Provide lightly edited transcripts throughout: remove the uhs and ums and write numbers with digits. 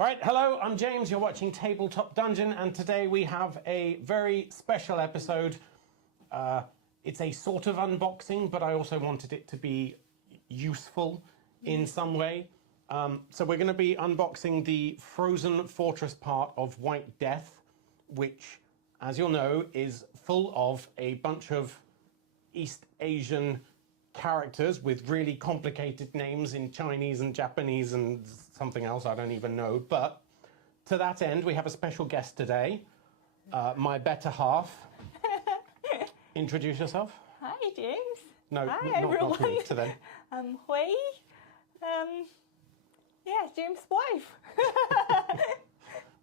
Alright, hello, I'm James, you're watching Tabletop Dungeon, and today we have a very special episode. It's a sort of unboxing, but I also wanted it to be useful in some way. So we're going to be unboxing the Frozen Fortress part of White Death, which, as you'll know, is full of a bunch of East Asian characters with really complicated names in Chinese and Japanese and something else I don't even know. But to that end, we have a special guest today, my better half. Introduce yourself. Hi, James. No, hi, not everyone. me, to them. I'm Hui. Yeah, James' wife.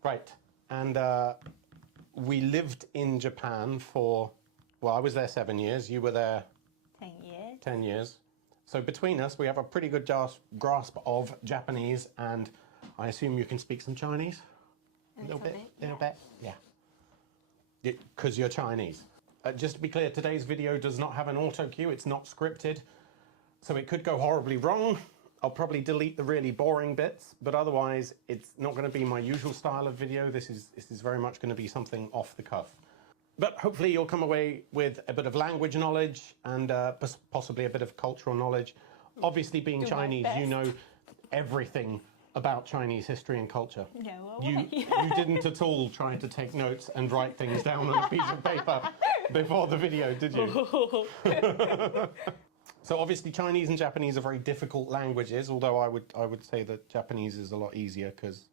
Right, and we lived in Japan for, well, I was there 7 years, you were there 10 years. 10 years. So between us, we have a pretty good grasp of Japanese, and I assume you can speak some Chinese? A little bit. Yeah. Because you're Chinese. Just to be clear, today's video does not have an auto cue, it's not scripted, so it could go horribly wrong. I'll probably delete the really boring bits, but otherwise it's not going to be my usual style of video. This is very much going to be something off the cuff. But hopefully you'll come away with a bit of language knowledge and possibly a bit of cultural knowledge. Obviously, being Chinese, you know everything about Chinese history and culture. No, you didn't at all try to take notes and write things down on a piece of paper before the video, did you? So obviously Chinese and Japanese are very difficult languages, although I would say that Japanese is a lot easier because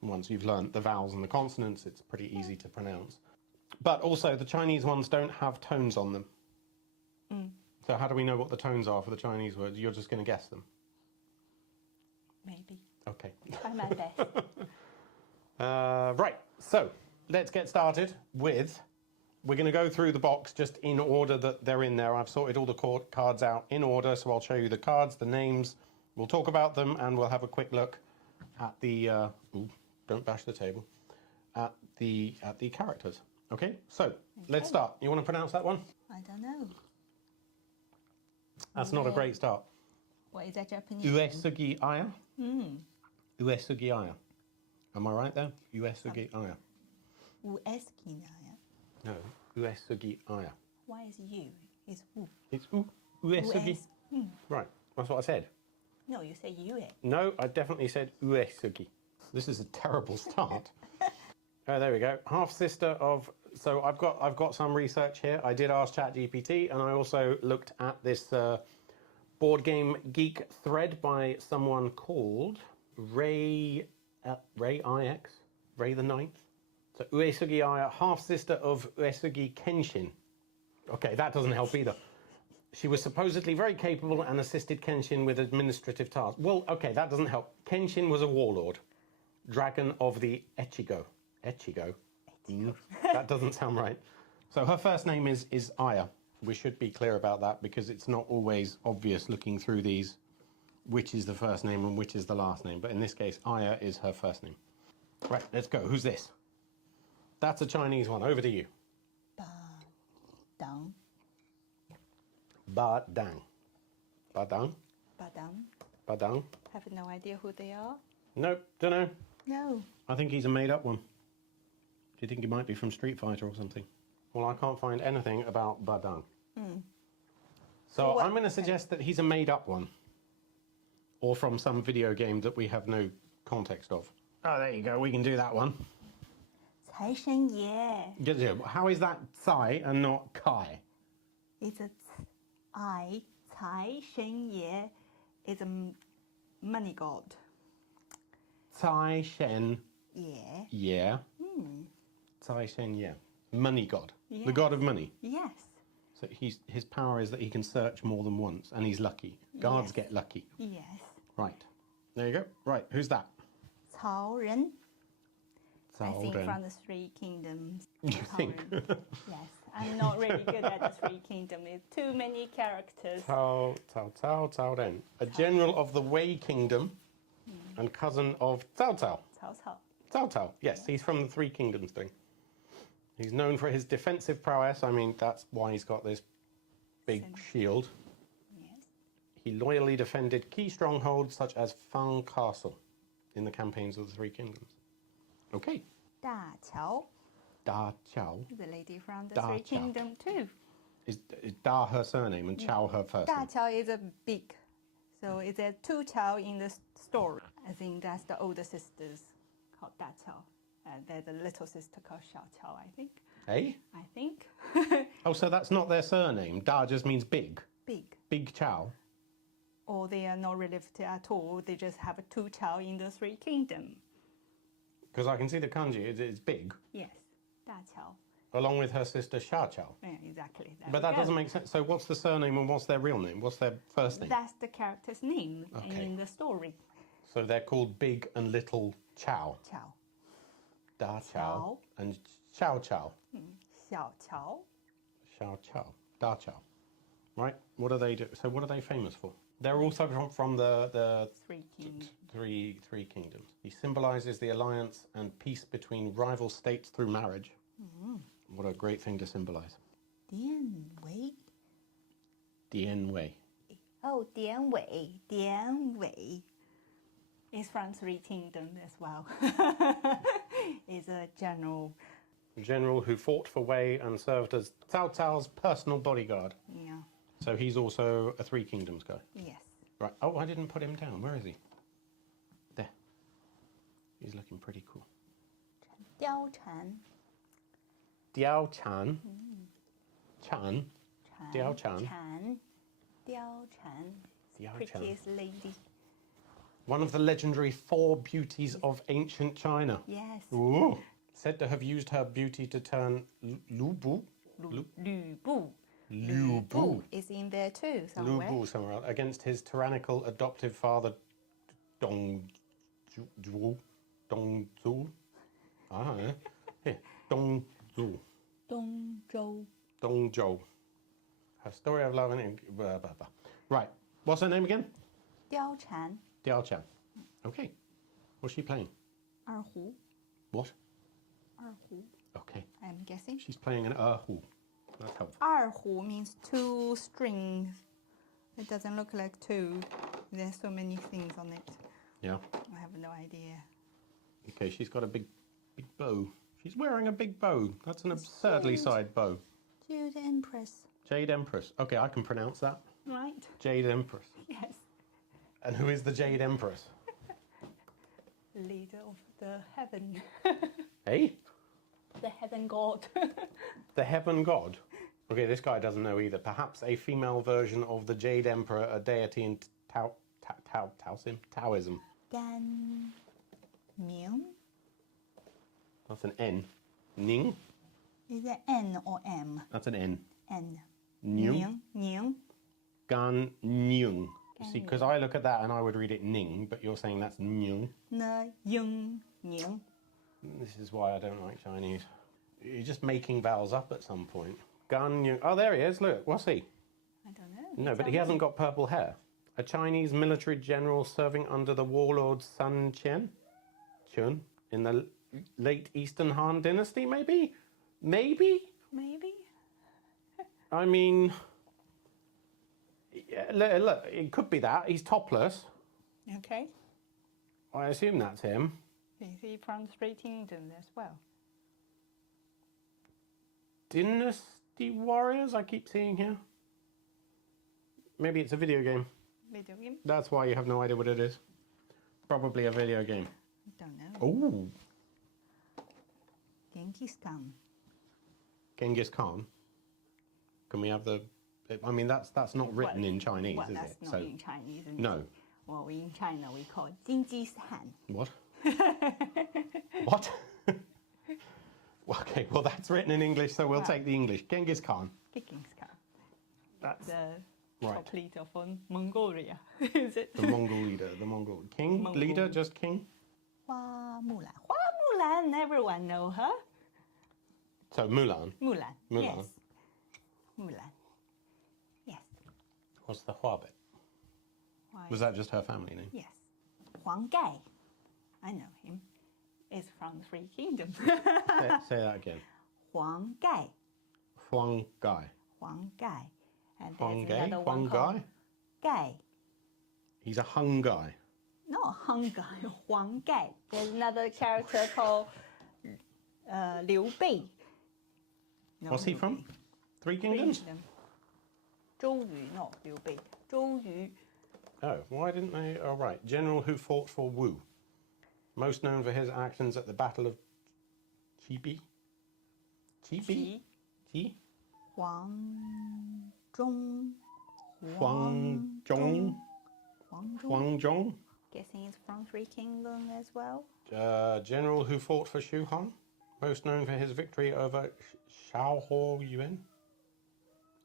once you've learnt the vowels and the consonants, it's pretty easy to pronounce. But also, the Chinese ones don't have tones on them. So how do we know what the tones are for the Chinese words? You're just going to guess them? Maybe. Okay. Try my best. Right, so let's get started with... We're going to go through the box just in order that they're in there. I've sorted all the cards out in order, so I'll show you the cards, the names. We'll talk about them, and we'll have a quick look at the... don't bash the table. At the characters. Okay, so let's start. You want to pronounce that one? I don't know. That's not a great start. What is that Japanese? Uesugi Aya. Uesugi Aya. Am I right there? Uesugi Aya. Ueskinaya. No, Uesugi Aya. Why is you? It's u. It's Uesugi. Right, that's what I said. No, you say yue. No, I definitely said Uesugi. This is a terrible start. There we go. Half sister of... So I've got some research here. I did ask ChatGPT, and I also looked at this board game geek thread by someone called Ray IX, Ray the Ninth. So Uesugi Aya, half sister of Uesugi Kenshin. Okay, that doesn't help either. She was supposedly very capable and assisted Kenshin with administrative tasks. Well, okay, that doesn't help. Kenshin was a warlord, dragon of the Echigo. Echigo. That doesn't sound right. So her first name is Aya. We should be clear about that because it's not always obvious looking through these which is the first name and which is the last name. But in this case, Aya is her first name. Right, let's go. Who's this? That's a Chinese one. Over to you. Dang. Ba-dang. Ba-dang? Badang. Ba-dang? Have no idea who they are? Nope, don't know. No. I think he's a made-up one. Do you think he might be from Street Fighter or something? Well, I can't find anything about Badang. So I'm going to suggest that he's a made-up one. Or from some video game that we have no context of. Oh, there you go. We can do that one. Cai Shen Ye. How is that Cai and not Kai? It's a I. Cai Shen Ye is a money god. Cai Shen Ye. Yeah. Cai Shen Yeah. Money god. Yes. The god of money. Yes. So his power is that he can search more than once, and he's lucky. Guards Yes. get lucky. Yes. Right. There you go. Right, who's that? Cao Ren. I think Ren. from the Three Kingdoms. You think? Yes. I'm not really good at the Three Kingdoms. There's too many characters. Cao Ren. A general of the Wei Kingdom and cousin of Cao Cao. Cao Cao. Cao Cao, yes, he's from the Three Kingdoms thing. He's known for his defensive prowess. I mean, that's why he's got this big shield. Yes. He loyally defended key strongholds such as Fang Castle. in the campaigns of the Three Kingdoms. Okay. 大乔 Da Chao. the lady from the Da Three Chao. Kingdom too. Is Da her surname and Chao her first name? 大乔 is a big, so it's a two Chao in the story. I think that's the older sisters called 大乔. And there's a little sister called 小乔, I think. Eh? I think. Oh, so that's not their surname. Da just means big. Big. Big Chao. Or they are not related at all. They just have a two Chao in the Three Kingdom. Because I can see the kanji, it's big, Yes, 大乔. along with her sister Sha Chao. Yeah, exactly. There But we that go. doesn't make sense. So what's the surname and what's their real name? What's their first name? That's the character's name Okay. in the story. So they're called Big and Little Chao. Chao. Da Chao Chao. and Xiao Chao. 小乔. Xiao Chao. Da Chao. Right? What do they do? So what are they famous for? They're also from the Three Kingdoms. three kingdoms. He symbolizes the alliance and peace between rival states through marriage. What a great thing to symbolize. 典韦. Dian Wei. Oh, 典韦. 典韦. It's from Three Kingdoms as well. It's a general. General who fought for Wei and served as Cao Cao's personal bodyguard. Yeah. So he's also a Three Kingdoms guy. Yes. Right. Oh, I didn't put him down. Where is he? There. He's looking pretty cool. 貂蝉. Diao Chan. Chan. 蝉. Diao Chan. 蝉. 貂蝉. Diao Chan. Prettiest lady. One of the legendary four beauties of ancient China. Yes. Ooh. Said to have used her beauty to turn Lu Bu. Lu Bu. Liu Bu. Is in there too Lu somewhere. Bu somewhere else, against his tyrannical adoptive father, Dong Zhu. Dong Zhu. Ah, yeah. Here. Dong Zhu. Dongzhou. Dong Zhou. Her story of love and... blah, blah, blah. Right. What's her name again? 貂蝉. Diao Chan. Okay. What's she playing? 二胡. What? 二胡. Okay. I'm guessing. She's playing an erhu. That's helpful. 二胡 means two strings. It doesn't look like two. There's so many things on it. Yeah. I have no idea. Okay, she's got a big bow. She's wearing a big bow. That's an absurdly sized bow. Jade Empress. Jade Empress. Okay, I can pronounce that. Right? Jade Empress. Yes. And who is the Jade Empress? Leader of the heaven. Hey? The heaven god. The Heaven God? Okay, this guy doesn't know either. Perhaps a female version of the Jade Emperor, a deity in Taoism. 甘明. That's an N. Ning? Is it N or M? That's an N. N. Nyung? Ning. Gan Nyung. See, because I look at that and I would read it Ning, but you're saying that's Nyung. Ne Yung Ning. This is why I don't like Chinese. You're just making vowels up at some point. Gan Nyung. Oh, there he is. Look, what's he? I don't know. No, but he hasn't got purple hair. A Chinese military general serving under the warlord Sun Chun in the late Eastern Han Dynasty, maybe? Maybe? Maybe. I mean, yeah, look, it could be that. He's topless. Okay. I assume that's him. Is he from Three Kingdoms as well? Dynasty Warriors, I keep seeing here. Maybe it's a video game. Video game? That's why you have no idea what it is. Probably a video game. Don't know. Oh, Genghis Khan. Genghis Khan. Can we have the? I mean, that's not written in Chinese, Well, is that's it? not in Chinese. Isn't no. It? Well, in China we call it Genghis Khan. What? What? Okay, well that's written in English, so we'll take the English. Genghis Khan. Genghis Khan. That's The right. top leader from Mongolia. Is it? The Mongol leader. The Mongol king Mongol. leader, just king. 花木兰. Hua Mulan, everyone know her. So Mulan. Mulan. Mulan. Yes. Mulan. Yes. What's the Hua bit? Why? Was that just her family name? Yes. Huang Gai. I know him. Is from Three Kingdoms. Say that again. Huang Gai. Huang Gai. Huang Gai. And Huang there's Gai. another Huang one called Gai. Gai. He's a Hung guy. not hunger, Huang Gai. There's another character called Liu Bei. No, What's he Liu from? Bei. Three Kingdoms? Zhou Yu, not Liu Bei. Zhou Yu. Oh, why didn't they? Oh, right. General who fought for Wu. Most known for his actions at the Battle of Chibi? Chibi? Qi? Huang Zhong. Huangzhong? Huangzhong? Guessing it's from Three Kingdoms as well. General who fought for Shu Han. Most known for his victory over Xiaohou Yuan,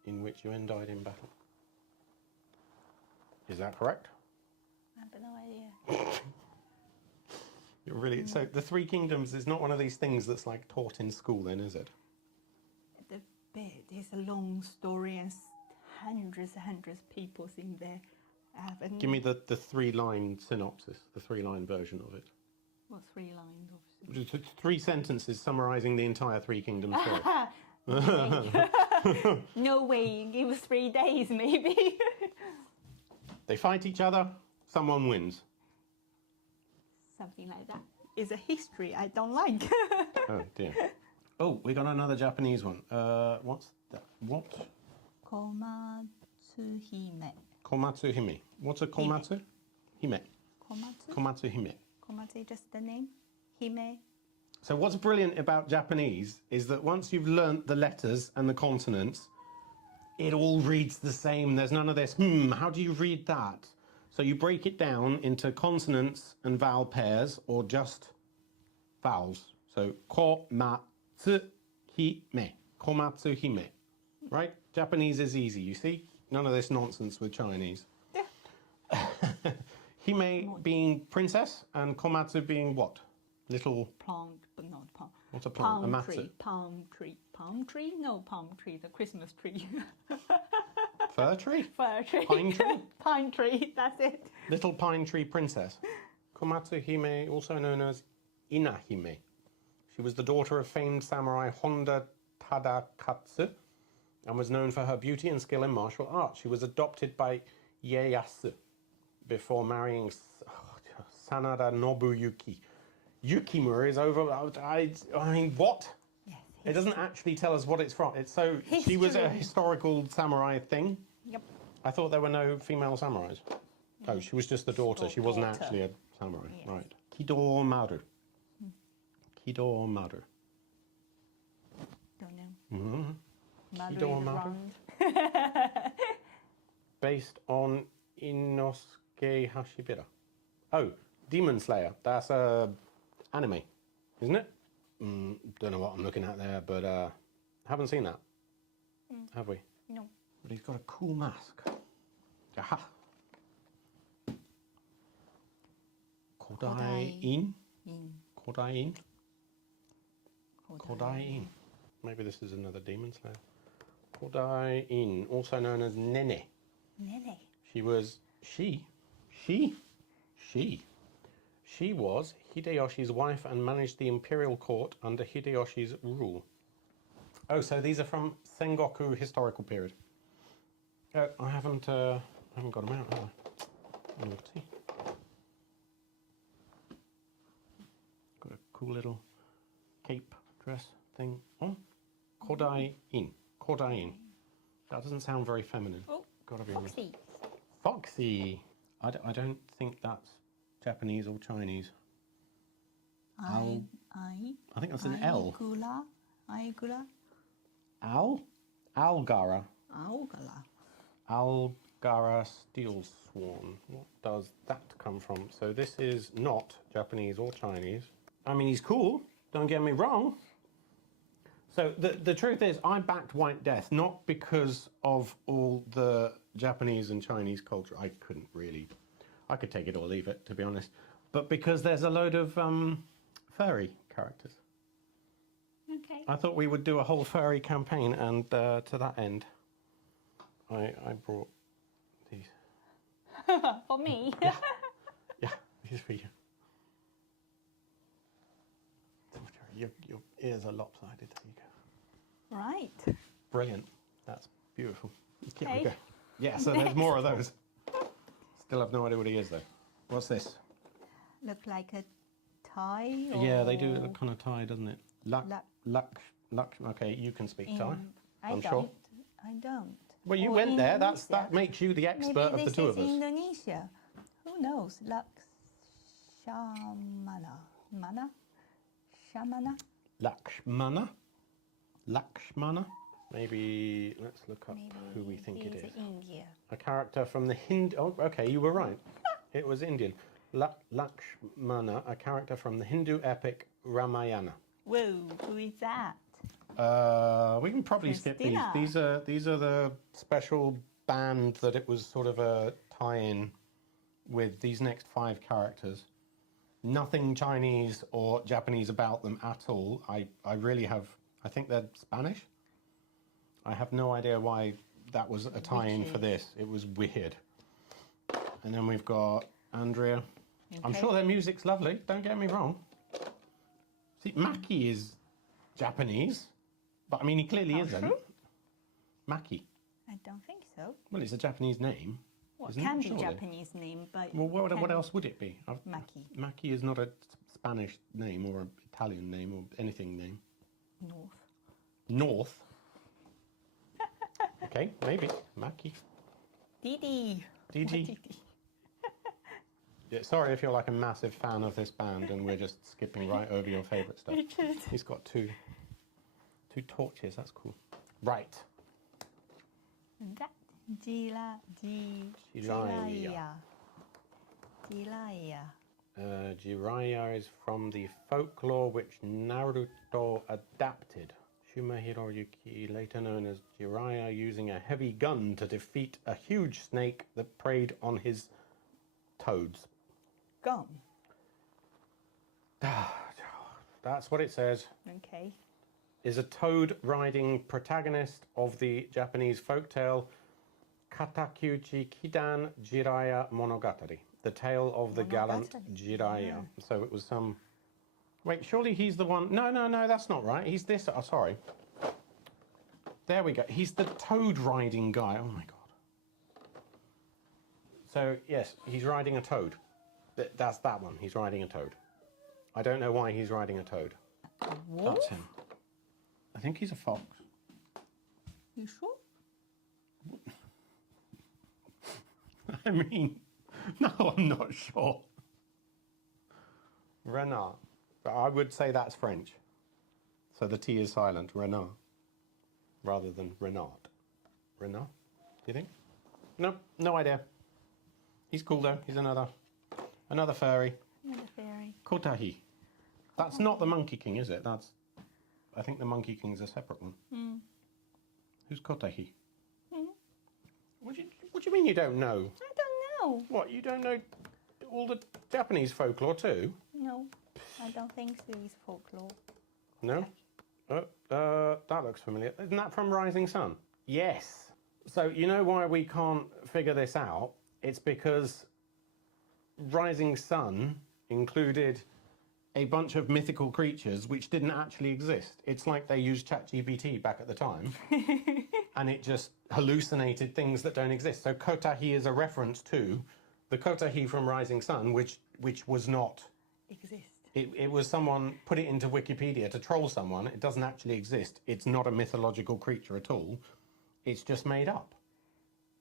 in which Yuan died in battle. Is that correct? I have no idea. You're really so the Three Kingdoms is not one of these things that's like taught in school, then, is it? The bit is a long story and hundreds and hundreds of people in there. Give me the 3-line synopsis, the 3-line version of it. What 3 lines of? Just 3 sentences summarising the entire Three Kingdoms story. No way, give us 3 days maybe. They fight each other, someone wins. Something like that. It's a history I don't like. Oh dear. Oh, we got another Japanese one. What's that? What? Komatsu Hime. Komatsu Hime. What's a Komatsu? Hime. Komatsu? Komatsu Hime. Komatsu is just the name. Hime. So what's brilliant about Japanese is that once you've learnt the letters and the consonants, it all reads the same. There's none of this, how do you read that? So you break it down into consonants and vowel pairs or just vowels. So komatsu hime. Komatsu hime. Right? Japanese is easy, you see? None of this nonsense with Chinese. Yeah. Hime being princess and komatsu being what? Little... Plant, but not palm. What's a plant? Palm A matsu. tree. Palm tree. Palm tree? No, palm tree. The Christmas tree. Fir tree? Fir tree. Pine tree? Pine tree. That's it. Little pine tree princess. Komatsu Hime, also known as Ina Hime. She was the daughter of famed samurai Honda Tadakatsu and was known for her beauty and skill in martial arts. She was adopted by Ieyasu before marrying Sanada Nobuyuki. Yukimura is over. I mean, what? Yes. It doesn't actually tell us what it's from. It's so she was a History. historical samurai thing. Yep. I thought there were no female samurais. Oh, she was just the daughter. She wasn't Daughter. actually a samurai. Yes. Right. Kido Maru. Kido Maru. Don't know. Mm-hmm. Maru Kido is Maru. round. Based on Inosuke Hashibira. Oh, Demon Slayer. That's a anime, isn't it? Don't know what I'm looking at there, but haven't seen that. Have we? No. But he's got a cool mask. Aha. Kodai-in? In. Kodai-in? Kodai-in. Maybe this is another Demon Slayer. Kodai-in, also known as Nene. Nene. She was Hideyoshi's wife and managed the imperial court under Hideyoshi's rule. Oh, so these are from Sengoku historical period. I haven't got them out, have I? Naughty. Got a cool little cape dress thing on. Kodai-in. Kodai-in. That doesn't sound very feminine. Oh, Gotta be honest. Foxy. Foxy. I don't think that's Japanese or Chinese. I think that's an L. Aigula. Al? Algara. Augala. Algara steel swan. What does that come from? So this is not Japanese or Chinese. I mean, he's cool. Don't get me wrong. So the truth is, I backed White Death not because of all the Japanese and Chinese culture. I couldn't really. I could take it or leave it, to be honest. But because there's a load of furry characters. Okay. I thought we would do a whole furry campaign, and to that end, I brought these. For me. Yeah, these for you. Your ears are lopsided. There you go. Right. Brilliant. That's beautiful. Here we Okay. go. Yeah, so there's more of those. Still have no idea what he is, though. What's this? look like a tie? Yeah, they do or look kind of Thai, doesn't it? Okay, you can speak Thai. I'm sure. I don't. Well, you Or went there. That Indonesia. makes you the expert Maybe of the two of this us. is Indonesia. Who knows? Lakshmana. Mana? Shamana? Lakshmana? Maybe let's look up who we think it is. India. A character from the Hindu. Oh, okay, you were right. It was Indian. Lakshmana, a character from the Hindu epic Ramayana. Whoa, who is that? We can probably skip these. Christina. These are the special band that it was sort of a tie-in with these next 5 characters. Nothing Chinese or Japanese about them at all. I really have. I think they're Spanish. I have no idea why that was a tie-in for this. It was weird. And then we've got Andrea. Okay. I'm sure their music's lovely. Don't get me wrong. See, Maki is Japanese. But, I mean, he clearly isn't. True? Maki. I don't think so. Well, it's a Japanese name. Well, it can be Japanese name, but... Well, what else would it be? Maki. Maki is not a Spanish name or an Italian name or anything name. North? Okay, maybe. Maki. Didi. Didi. Yeah, sorry if you're like a massive fan of this band and we're just skipping right over your favourite stuff. Richard. He's got two torches, that's cool. Right. That Jiraiya. Jiraiya is from the folklore which Naruto adapted. Shuma Hiroyuki, later known as Jiraiya, using a heavy gun to defeat a huge snake that preyed on his toads. Gun. That's what it says. Okay. Is a toad-riding protagonist of the Japanese folktale Katakyuchi Kidan Jiraiya Monogatari, the tale of the gallant Jiraiya. Yeah. So it was some... Wait, surely he's the one... No, that's not right. He's this... Oh, sorry. There we go. He's the toad-riding guy. Oh, my God. So, yes, he's riding a toad. That's that one. He's riding a toad. I don't know why he's riding a toad. Wolf? That's him. I think he's a fox. You sure? I mean, no, I'm not sure. Renard. But I would say that's French. So the T is silent. Renard. Rather than Renard. Renard? Do you think? Nope, no idea. He's cool though. He's another furry. Another fairy. Kotahi. That's not the Monkey King, is it? I think the Monkey King's a separate one. Mm. Who's Kotahi? Mm. What do you mean you don't know? I don't know. What, you don't know all the Japanese folklore too? No, I don't think so. It's folklore. No? That looks familiar. Isn't that from Rising Sun? Yes. So you know why we can't figure this out? It's because Rising Sun included a bunch of mythical creatures which didn't actually exist. It's like they used ChatGPT back at the time and it just hallucinated things that don't exist. So Kotahi is a reference to the Kotahi from Rising Sun, which was not... Exist. It was someone put it into Wikipedia to troll someone. It doesn't actually exist. It's not a mythological creature at all. It's just made up.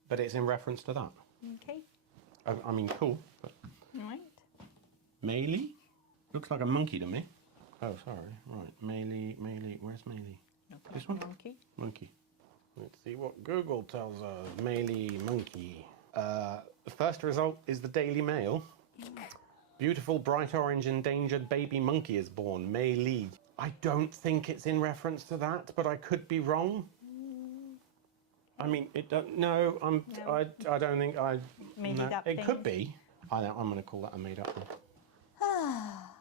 But it's in reference to that. Okay. I mean, cool. But... Right. Meili? Looks like a monkey to me. Oh, sorry. Right. Meili. Where's Meili? This one? Monkey. Let's see what Google tells us. Meili monkey. The first result is the Daily Mail. Beautiful, bright orange, endangered baby monkey is born. Meili. I don't think it's in reference to that, but I could be wrong. I mean, it don't. No, I don't think I. Made it up. It could be. I'm going to call that a made-up one.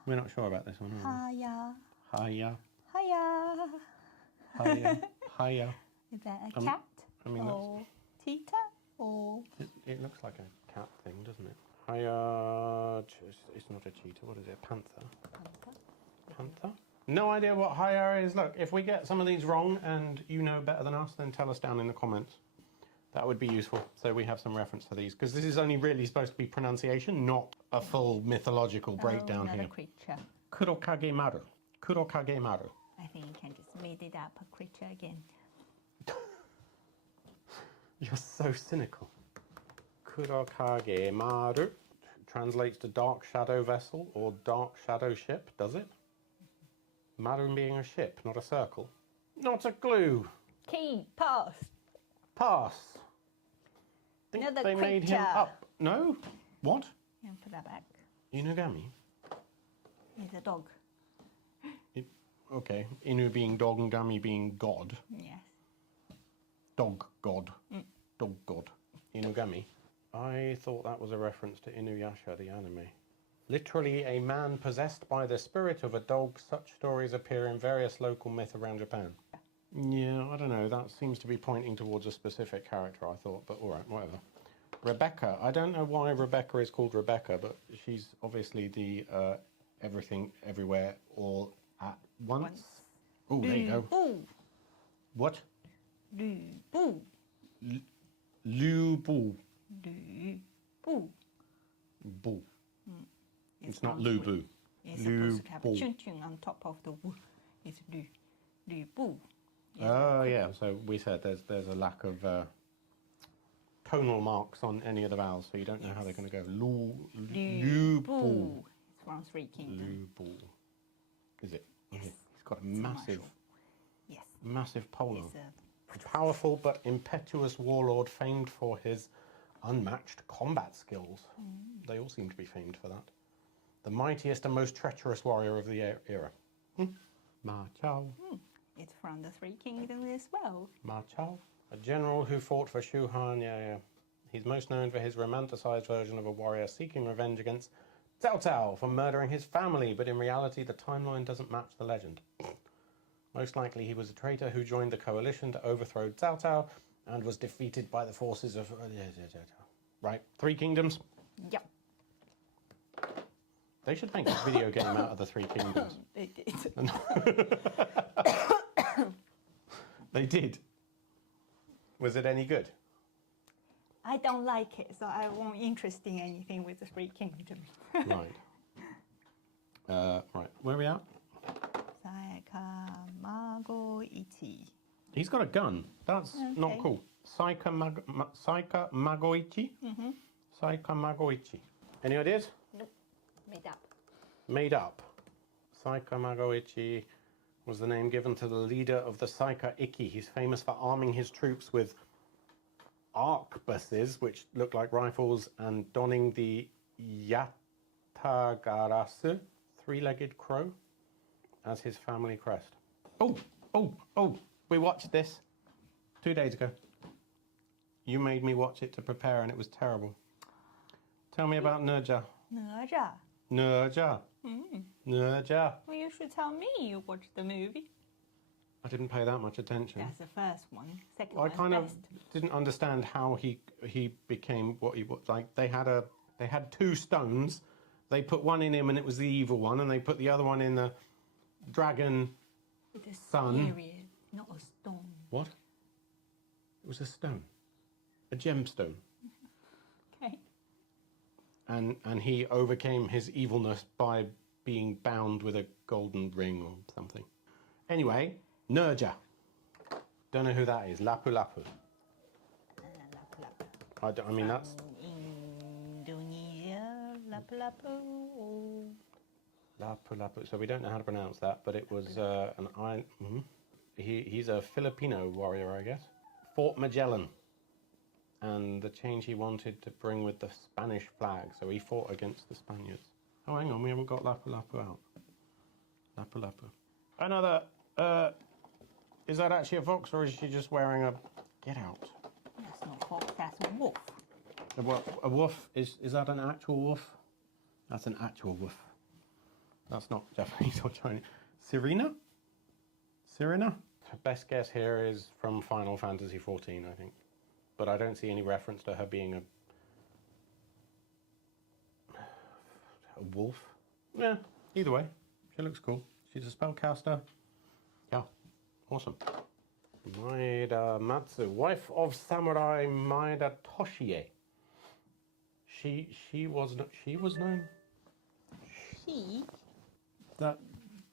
We're not sure about this one, are we? Hiya. Hiya. Is that a cat? I mean, or cheetah? Or... It looks like a cat thing, doesn't it? Hiya. It's not a cheetah. What is it? Panther. Panther? No idea what hiya is. Look, if we get some of these wrong and you know better than us, then tell us down in the comments. That would be useful. So we have some reference to these, because this is only really supposed to be pronunciation, not a full mythological breakdown another here. creature. Kurokage Maru. Kurokage Maru. I think you can just made it up a creature again. You're so cynical. Kurokage Maru translates to dark shadow vessel or dark shadow ship, does it? Maru being a ship, not a circle. Not a clue. Key, pass. Pass. Think Another they made him creature. up. No? What? Yeah, put that back. Inugami? It's a dog. Okay. Inu being dog and Gami being god. Yes. Dog god. Dog god. Inugami. I thought that was a reference to Inuyasha, the anime. Literally a man possessed by the spirit of a dog. Such stories appear in various local myth around Japan. Yeah, I don't know. That seems to be pointing towards a specific character, I thought, but all right, whatever. Rebecca. I don't know why Rebecca is called Rebecca, but she's obviously the everything, everywhere, all at once. Oh, there you go. Boo. What? Boo. Boo. Lu Bu. Boo. Bu. It's not Lu Bu. It's Lu supposed to have a Bu. chun chun on top of the wu. It's Lu. Lu Bu. Oh, yeah. So we said there's a lack of tonal marks on any of the vowels, so you don't know how they're going to go. Lu Bu. It's from Three Kingdoms. Lu Bu. Is it? Yes. He's got a massive, Yes. massive polo. It's A powerful but impetuous warlord famed for his unmatched combat skills. They all seem to be famed for that. The mightiest and most treacherous warrior of the era. Ma Chao. It's from the Three Kingdoms as well. Ma Chao. A general who fought for Shu Han, yeah. He's most known for his romanticized version of a warrior seeking revenge against Cao Cao for murdering his family, but in reality the timeline doesn't match the legend. Most likely he was a traitor who joined the coalition to overthrow Cao Cao and was defeated by the forces of... Right, Three Kingdoms. Yep. They should make a video game out of the Three Kingdoms. They did. They did. Was it any good? I don't like it, so I won't interest in anything with the Three Kingdoms. Right. Right, where are we at? Saikamago Ichi. He's got a gun. That's not cool. Saika Magoichi? Saika Magoichi. Any ideas? Nope. Made up. Made up. Saika Magoichi was the name given to the leader of the Saika Ikki. He's famous for arming his troops with arquebuses, which look like rifles, and donning the Yatagarasu, three-legged crow, as his family crest. Oh, we watched this 2 days ago. You made me watch it to prepare and it was terrible. Tell me about Nerja. Nerja. Nerja. Nerja. Well, you should tell me you watched the movie. I didn't pay that much attention. That's the first one. Second I one kind of best. didn't understand how he became what he was. Like they had two stones. They put one in him and it was the evil one, and they put the other one in the dragon The sun. spirit, not a stone. What? It was a stone. A gemstone. Okay. And he overcame his evilness by being bound with a golden ring or something. Anyway, Nerja. Don't know who that is. Lapu Lapu. I mean, that's... Indonesia, Lapu Lapu. Lapu Lapu. So we don't know how to pronounce that, but it was an iron... He's a Filipino warrior, I guess. Fort Magellan. And the change he wanted to bring with the Spanish flag. So he fought against the Spaniards. Oh, hang on, we haven't got Lapu Lapu out. Lapu Lapu. Another, is that actually a fox or is she just wearing a... Get out. That's not fox, that's a wolf. A wolf, is that an actual wolf? That's an actual wolf. That's not Japanese or Chinese. Serena? Serena? Best guess here is from Final Fantasy XIV, I think. But I don't see any reference to her being a wolf. Yeah, either way, she looks cool. She's a spellcaster. Yeah, awesome. Maeda Matsu, wife of samurai Maeda Toshie. She was known. She. That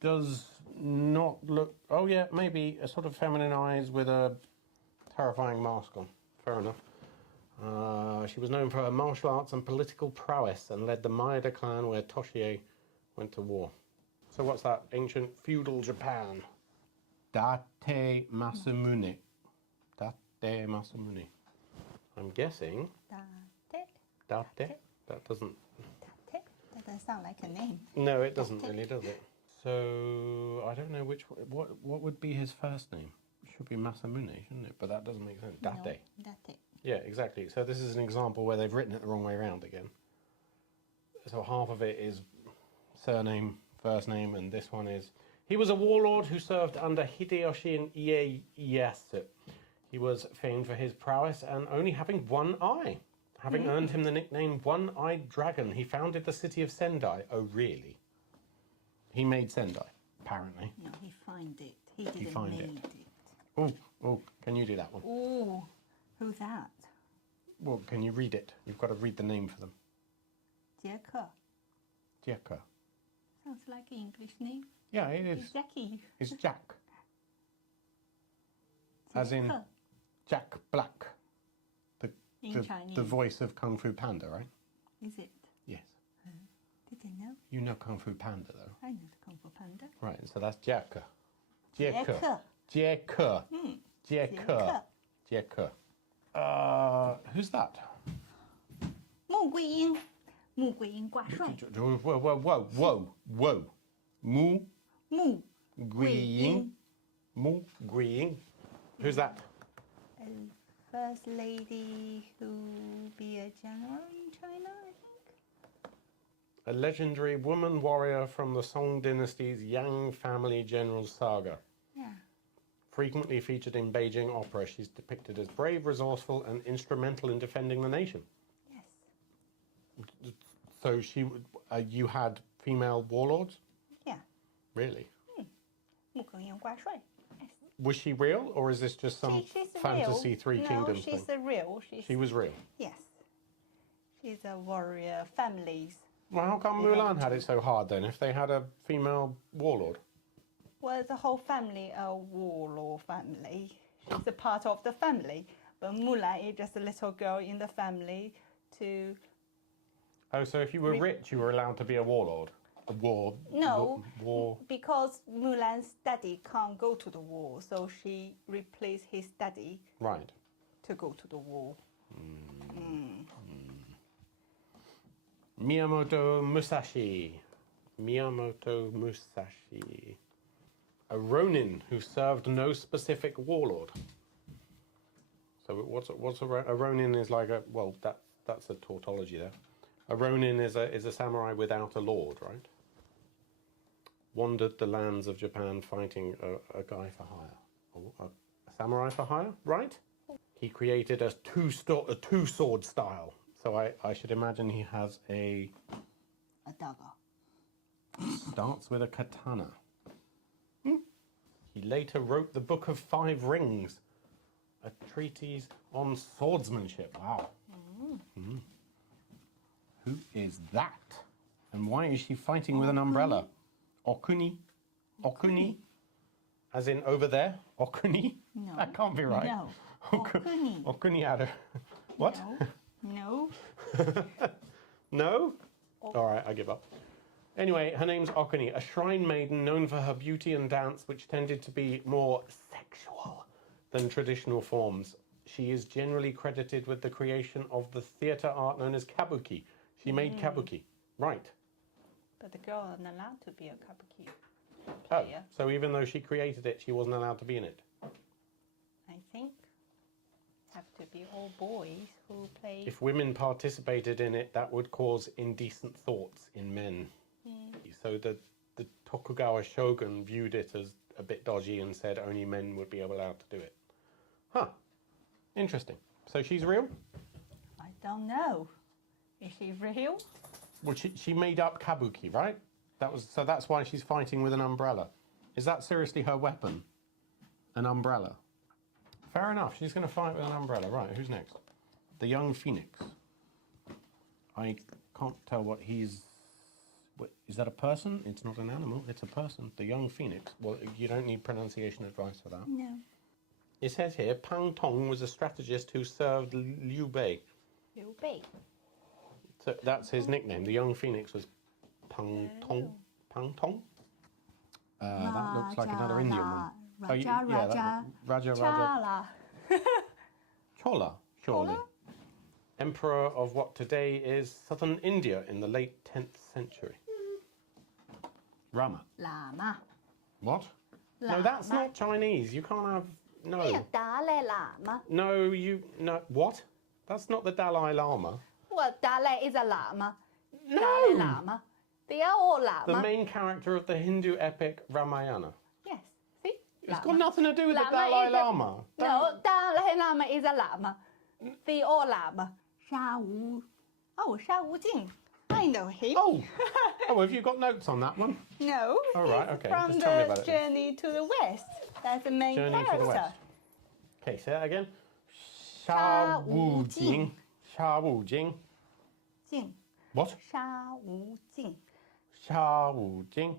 does not look. Oh yeah, maybe a sort of feminine eyes with a terrifying mask on. Fair enough. She was known for her martial arts and political prowess and led the Maeda clan where Toshie went to war. So what's that? Ancient feudal Japan. Date Masamune. Date Masamune. I'm guessing. Date. That doesn't. That doesn't sound like a name. No, it doesn't really, does it? So I don't know what would be his first name. It should be Masamune, shouldn't it? But that doesn't make sense. Date. No, Date. Yeah, exactly. So this is an example where they've written it the wrong way around again. So half of it is surname, first name, and this one is... He was a warlord who served under Hideyoshi Ieyasu. He was famed for his prowess and only having one eye. Having earned him the nickname One-Eyed Dragon, he founded the city of Sendai. Oh, really? He made Sendai, apparently. No, he found it. He didn't found made it. it. Oh, can you do that one? Oh, who's that? Well, can you read it? You've got to read the name for them. 杰克. Jekka. Sounds like an English name. Yeah, it is. It's Jackie. It's Jack. As in Jekka. Jack Black. In Chinese. The voice of Kung Fu Panda, right? Is it? Yes. Did I know? You know Kung Fu Panda, though. I know the Kung Fu Panda. Right, so that's Jekka. Jekka. Jekka. Jekka. Jekka. Jekka. Who's that? 穆桂英，穆桂英挂帅。 Whoa. Mu 穆 Guiying. Mu Guiying. Who's that? First lady who be a general in China, I think. A legendary woman warrior from the Song Dynasty's Yang family general saga. Yeah. Frequently featured in Beijing opera, she's depicted as brave, resourceful, and instrumental in defending the nation. Yes. So you had female warlords? Yeah. Really? 穆桂英挂帅。 Was she real, or is this just some She's fantasy real. Three Kingdoms No, she's thing? a real. She was real. Yes. She's a warrior families. Well, how come Mulan had it so hard then, if they had a female warlord? Well, the whole family a warlord family. She's a part of the family. But Mulan is just a little girl in the family to... Oh, so if you were rich, you were allowed to be a warlord? No, war. because Mulan's daddy can't go to the war, so she replaced his daddy Right. to go to the war. Miyamoto Musashi. Miyamoto Musashi. A Ronin who served no specific warlord. So what's a Ronin is like a... Well, that's a tautology there. A Ronin is a samurai without a lord, right? Wandered the lands of Japan fighting a guy for hire. A samurai for hire, right? He created a two-sword style. So I should imagine he has a dagger. Starts with a katana. He later wrote the Book of Five Rings, a treatise on swordsmanship. Wow. Who is that? And why is she fighting with an umbrella? Okuni? Okuni? As in over there? Okuni? No. That can't be right. No. Okuni. Okuni had a... What? No. No? All right, I give up. Anyway, her name's Okuni, a shrine maiden known for her beauty and dance, which tended to be more sexual than traditional forms. She is generally credited with the creation of the theatre art known as kabuki. She made kabuki, right? But the girl isn't allowed to be a kabuki Oh, player. so even though she created it, she wasn't allowed to be in it? I think have to be all boys who play. If women participated in it, that would cause indecent thoughts in men. So the Tokugawa shogun viewed it as a bit dodgy and said only men would be allowed to do it. Huh. Interesting. So she's real? I don't know. Is she real? Well, she made up kabuki, right? So that's why she's fighting with an umbrella. Is that seriously her weapon? An umbrella? Fair enough. She's going to fight with an umbrella. Right, who's next? The young phoenix. I can't tell what he's... What, is that a person? It's not an animal. It's a person. The young phoenix. Well, you don't need pronunciation advice for that. No. It says here, Pang Tong was a strategist who served Liu Bei. Liu Bei. So that's his nickname. The young phoenix was Pang Tong. Pang Tong? That looks like another Indian one. Raja. Chala. Chola, surely. Chola? Emperor of what today is southern India in the late 10th century. Rama. Lama. What? No, that's not Chinese. You can't have... No. Dalai Lama. No, you... No. What? That's not the Dalai Lama. Well, Dalai is a Lama. No! Dalai Lama. They are all Lama. The main character of the Hindu epic Ramayana. Yes. See? It's got nothing to do with the Lama Dalai is Lama. No, Dalai Lama is a Lama. They all Lama. Sha Wu. Oh, Sha Wu Jing. I know him. Oh! Oh, have you got notes on that one? No. All right, he's okay. From Just tell me about the it then. Journey to the West. That's the main Journey character. to the West. Okay, say that again. Sha Sha Wu Wu Jing. Jing. Sha Wu Jing. Jing. What? Sha Wu Jing. Sha Wu Jing.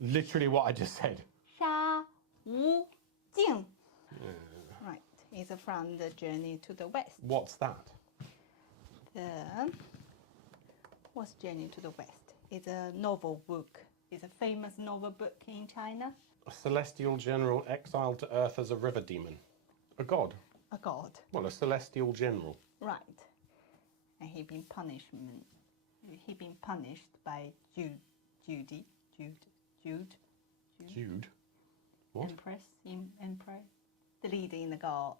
Literally what I just said. Sha Wu Jing. Right. It's from the Journey to the West. What's that? What's Journey to the West? It's a novel book. It's a famous novel book in China. A celestial general exiled to Earth as a river demon. A god. A god. Well, a celestial general. Right. And he been punished by Jude. Jude. What? Emperor. The leader in the guard.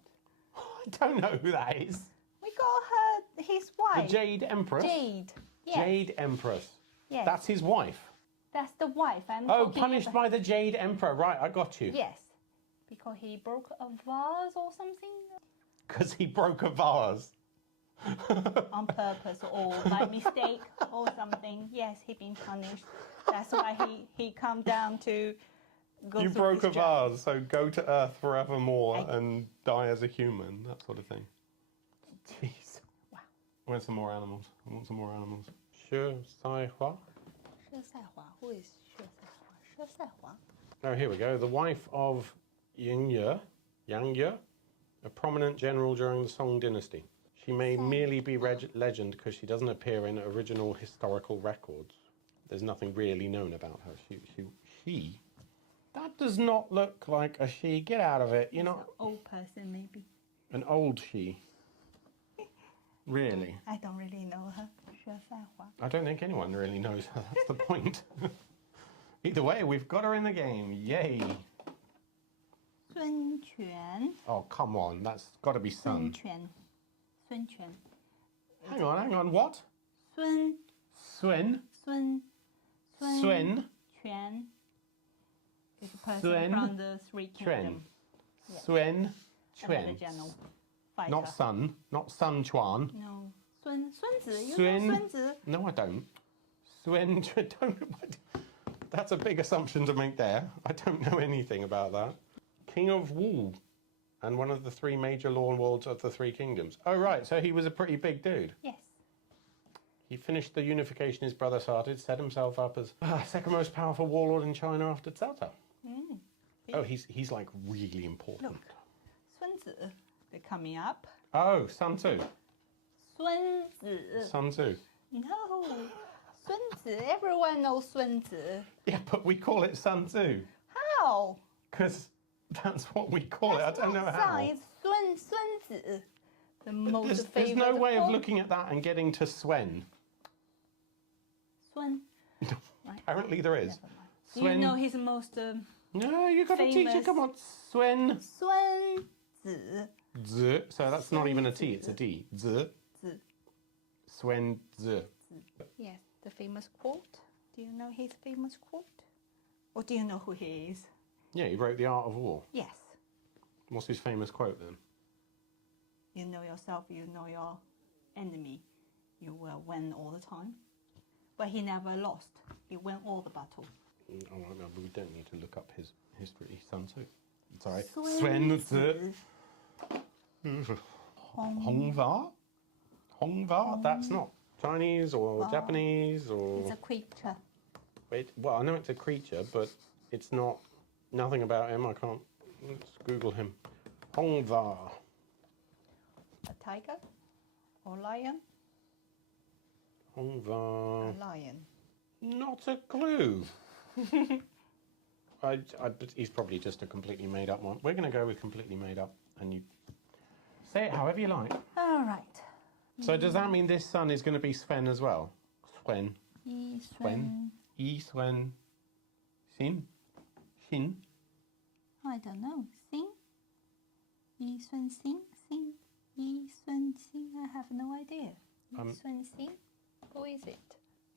I don't know who that is. We got his wife. The Jade Empress? Jade. Yes. Jade Empress. Yes. That's his wife. That's the wife. I'm Oh, talking punished about. by the Jade Emperor. Right, I got you. Yes. Because he broke a vase or something Because he broke a vase. on purpose or by mistake or something. Yes, he been punished. That's why he come down to go You through broke a this journey. vase, so go to Earth forevermore and die as a human, that sort of thing. Jeez. Wow. Where's some more animals? I want some more animals. Shi Sai Hua. Shi Sai Hua. Who is Shi Sai Hua? Shi Sai Hua. Oh, here we go. The wife of Yang Ye, a prominent general during the Song dynasty. She may merely be legend because she doesn't appear in original historical records. There's nothing really known about her. She. That does not look like a she. Get out of it. You're not An old person maybe. an old she. Really? I don't really know her. Shi Sai Hua. I don't think anyone really knows her. That's the point. Either way, we've got her in the game. Yay. Sun Quan. Oh, come on. That's got to be Sun Sun. Quan. Sun Quan. Hang on. What? Sun. Swin. Swin Swin. Quan is a person Swin from the Three Quan. Kingdoms. Yeah. Swin Another Quan. general fighter. Not Sun. Not Sun Chuan. No. Sun Zi. You Swin. know Sun Zi? No, I don't. Swin. Don't. That's a big assumption to make there. I don't know anything about that. King of Wu. And one of the three major lords of the Three Kingdoms. Oh, right. So he was a pretty big dude. Yes. He finished the unification his brother started, set himself up as second most powerful warlord in China after Cao Cao. Mm. Oh, he's like really important. Look. Sun Zi. They're coming up. Oh, Sun Tzu. Sun Zi. Sun Tzu. No. Sun Zi. Everyone knows Sun Zi. Yeah, but we call it Sun Tzu How? because that's what we call it. I don't know Not how. It's Sun Zi. The most There's favorite. no way of quote. looking at that and getting to Swen. Sun. Right. Apparently there is. Do you know his most No, you got to teach it. famous- Come on, Swen. Sun Zi. Z. So that's not even a T. It's a D. Z. Zi. Swen Z. Yes, the famous quote. Do you know his famous quote? Or do you know who he is? Yeah, he wrote The Art of War. Yes. What's his famous quote then? You know yourself, you know your enemy. You will win all the time. But he never lost. He won all the battle. Oh, no, we don't need to look up his history. Sun Tzu. Sorry. Sun Swen Tzu. Tzu. Hongva? Hongva? That's not Chinese or Japanese or... It's a creature. Well, I know it's a creature, but it's not... Nothing about him. I can't... Let's Google him. Hongva. A tiger or lion? Hongva. A lion. Not a clue. He's probably just a completely made up one. We're going to go with completely made up, and you say it however you like. All right. So does that mean this son is going to be Sven as well? Sven. Sven. Sven. Sin. Shin. I don't know. Sing. Sven Sing. Sing. Sven Sing. I have no idea. Sven Sing. Who is it?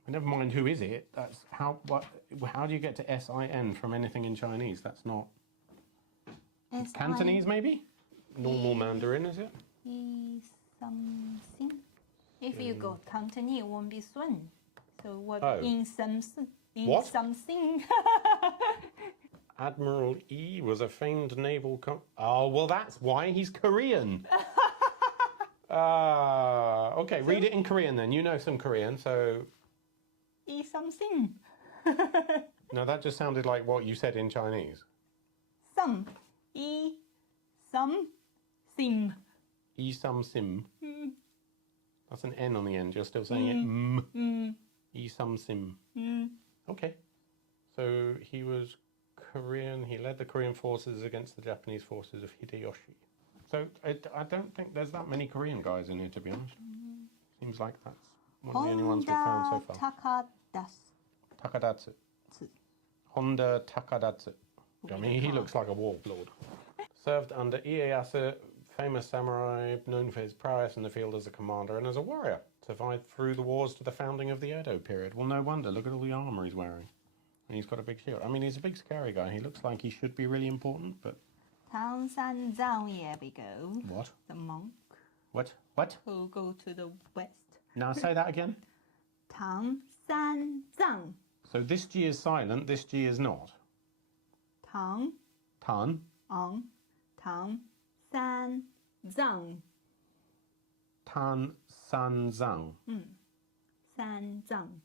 Never mind who is it. That's how. What? How do you get to S-I-N from anything in Chinese? That's not Cantonese, maybe. Normal Mandarin, is it? Something. If you go Cantonese, it won't be Sun. So what? Oh. In something. What? Something. Admiral Yi was a famed naval. Oh well, that's why he's Korean. Okay, read it in Korean then. You know some Korean, so. Something. No, that just sounded like what you said in Chinese. Some. Some. Sim. Yi Sum Sim. That's an N on the end. You're still saying it. Yi Sum Sim. Okay. So he was Korean. He led the Korean forces against the Japanese forces of Hideyoshi. So I don't think there's that many Korean guys in here, to be honest. Seems like that's one of the only ones we've found so far. Takadatsu. Honda Takadatsu. I mean, he looks like a warlord. Served under Ieyasu, famous samurai, known for his prowess in the field as a commander and as a warrior. Survived through the wars to the founding of the Edo period. Well, no wonder. Look at all the armour he's wearing. And he's got a big shield. I mean, he's a big, scary guy. He looks like he should be really important, but... Tang San Zhang, here we go. What? The monk. What? What? Who go to the west. Now say that again. Tang San Zhang. So this G is silent, this G is not. Tang. Tan. Tang San Zhang. Tan San Zhang. San Zhang.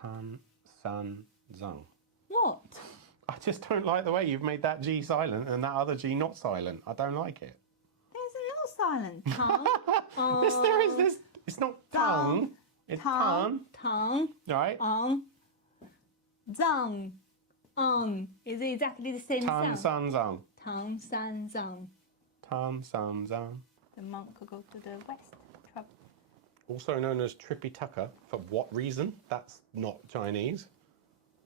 Tan San Zhang. What? I just don't like the way you've made that G silent and that other G not silent. I don't like it. There's no silent. Tang. Yes, there is. This. It's not tongue. It's tan. Tang. Right? Zhang. Is exactly the same Tan sound. San Zhang. Tang San Zhang. Tan San Zhang. The monk who go to the west. Also known as Tripitaka. For what reason? That's not Chinese.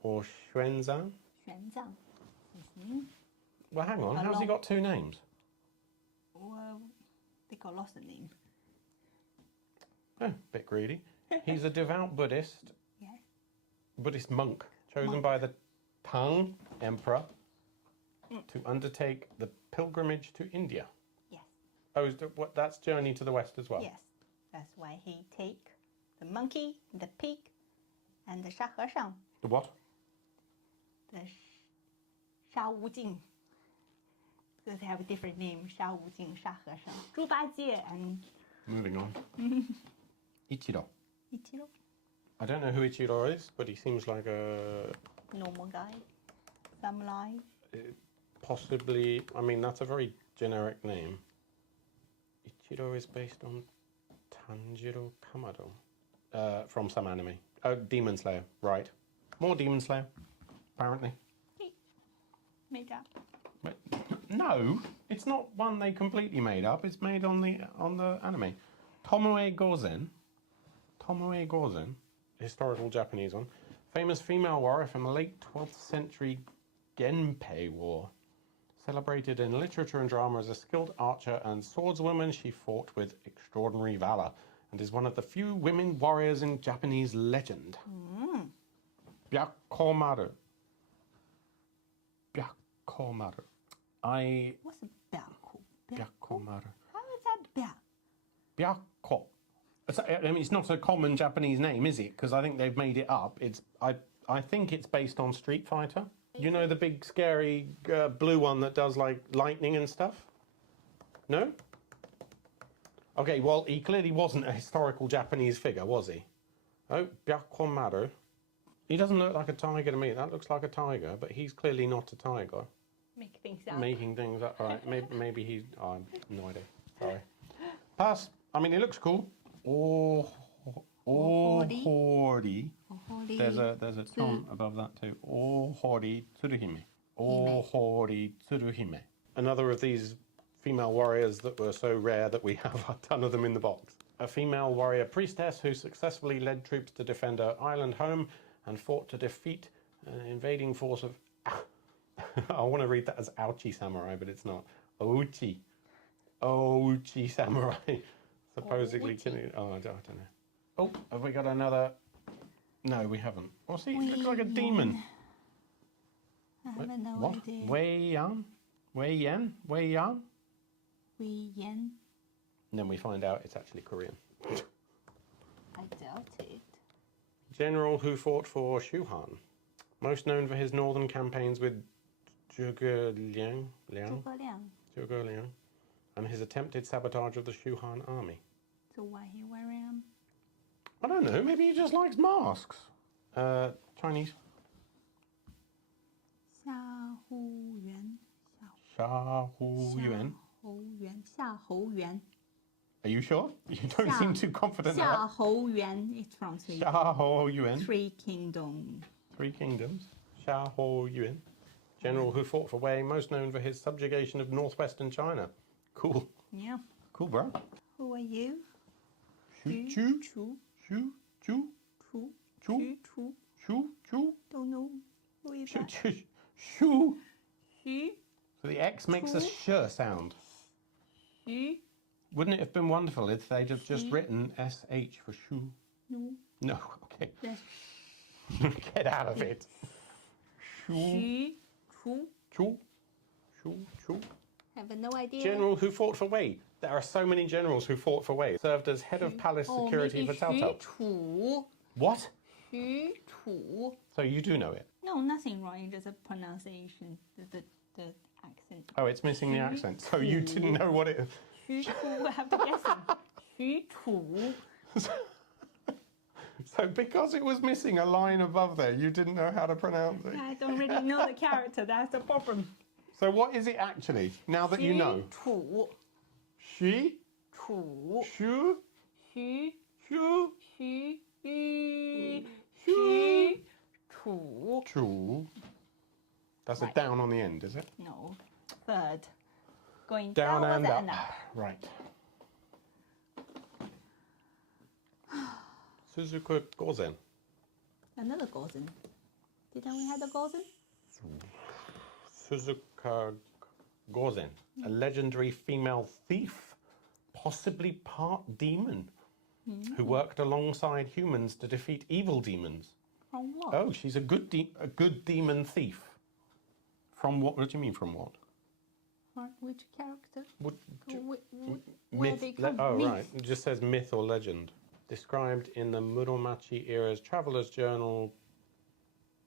Or Xuanzang. Xuanzang. Well, hang on. How's he got two names? Well, they got lost in name. Oh, bit greedy. He's a devout Buddhist. Yes. Buddhist monk chosen by the Tang Emperor to undertake the pilgrimage to India. Yes. Oh, that's journey to the west as well? Yes. That's why he take the monkey, the pig, and the 沙和尚. The what? The 沙悟净. So they have a different name. 沙悟净, 沙和尚. 猪八戒 and... Moving on. Ichiro. Ichiro? I don't know who Ichiro is, but he seems like a... Normal guy. Samurai. Possibly... I mean, that's a very generic name. Ichiro is based on Tanjiro Kamado. From some anime. Oh, Demon Slayer. Right. More Demon Slayer, apparently. Made up. But, no, it's not one they completely made up. It's made on the anime. Tomoe Gozen. Tomoe Gozen, historical Japanese one. Famous female warrior from the late 12th century Genpei War. Celebrated in literature and drama as a skilled archer and swordswoman, she fought with extraordinary valor and is one of the few women warriors in Japanese legend. Byakumaru. Byakumaru. What's a byaku? Byakumaru. How is that byak? Byako. I mean, it's not a common Japanese name, is it? Because I think they've made it up. I think it's based on Street Fighter. You know the big, scary blue one that does, like, lightning and stuff? No? Okay, well, he clearly wasn't a historical Japanese figure, was he? Oh, Byakumaru. He doesn't look like a tiger to me. That looks like a tiger, but he's clearly not a tiger. Make things up. Making things up. All right, maybe he's... Oh, no idea. Sorry. Pass. I mean, it looks cool. Oh, hori. There's a tom above that too. Oh, hori tsuruhime. Oh, hori tsuruhime. Another of these female warriors that were so rare that we have a ton of them in the box. A female warrior priestess who successfully led troops to defend her island home and fought to defeat an invading force of... I want to read that as Ouchi Samurai, but it's not. Ouchi. Ouchi Samurai. Supposedly killing... Oh, I don't know. Oh, have we got another... No, we haven't. Oh, see, it looks like a demon. I have no what? idea. Wei Yan? Wei Yan? Wei Yan? Wei Yan? And then we find out it's actually Korean. I doubt it. General who fought for Shuhan. Most known for his northern campaigns with Zhuge Liang, and his attempted sabotage of the Shuhan army. So why he wearing them? I don't know, maybe he just likes masks. Chinese. 夏侯元.夏侯元. Are you sure? You don't seem too confident. 夏侯元 is from Sweden. 夏侯元. Three Kingdoms. Three Kingdoms. 夏侯元. General who fought for Wei, most known for his subjugation of northwestern China. Cool. Yeah. Cool, bro. Who are you? Choo choo. Choo choo. Choo. Choo Choo. choo choo. Don't know. Who is Choo that? choo. Shoo. Xu. So the X makes a sh sound. Xu. Wouldn't it have been wonderful if they'd have just written SH for shoo? No. No, okay. Yes. Get out of it. Xu. Choo. Choo. Choo. Choo. Have no idea. General who fought for Wei. There are so many generals who fought for Wei. Served as head of palace security for Cao Cao. Chu. What? Xu Chu. So you do know it? No, nothing wrong. Just a pronunciation. The accent. Oh, it's missing the accent. So you didn't know what it... Xu Chu. I have to guess it. Xu Chu. So because it was missing a line above there, you didn't know how to pronounce it? I don't really know the character. That's the problem. So what is it actually, now that you know? Chu. She? Chu. Shu? Xu. Shu? Xu. Shu? Chu. Chu. That's a down on the end, is it? No. Third. Going Down and downwards up. Right. Suzuka Gozen. Another Gozen. Didn't we have the Gozen? Suzuka Gozen, a legendary female thief, possibly part demon, who worked alongside humans to defeat evil demons. From what? Oh, she's a good demon thief. From what? What do you mean from what? Which character? What, Where they come? oh, Myth. right. It just says myth or legend. Described in the Muromachi era's traveler's journal,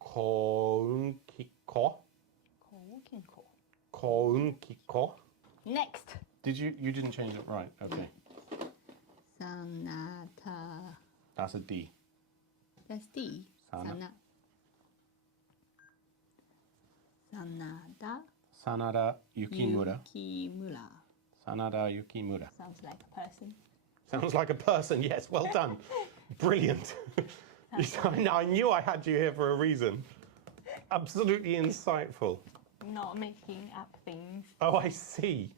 Kounkiko. Kounkiko. Next. You didn't change it right? Okay. Sanata. That's a D. That's D. Sana. Sanada. Sanada Yukimura. Yukimura. Sanada Yukimura. Sounds like a person. Sounds like a person, yes, well done. Brilliant. I knew I had you here for a reason. Absolutely insightful. Not making up things. Oh, I see.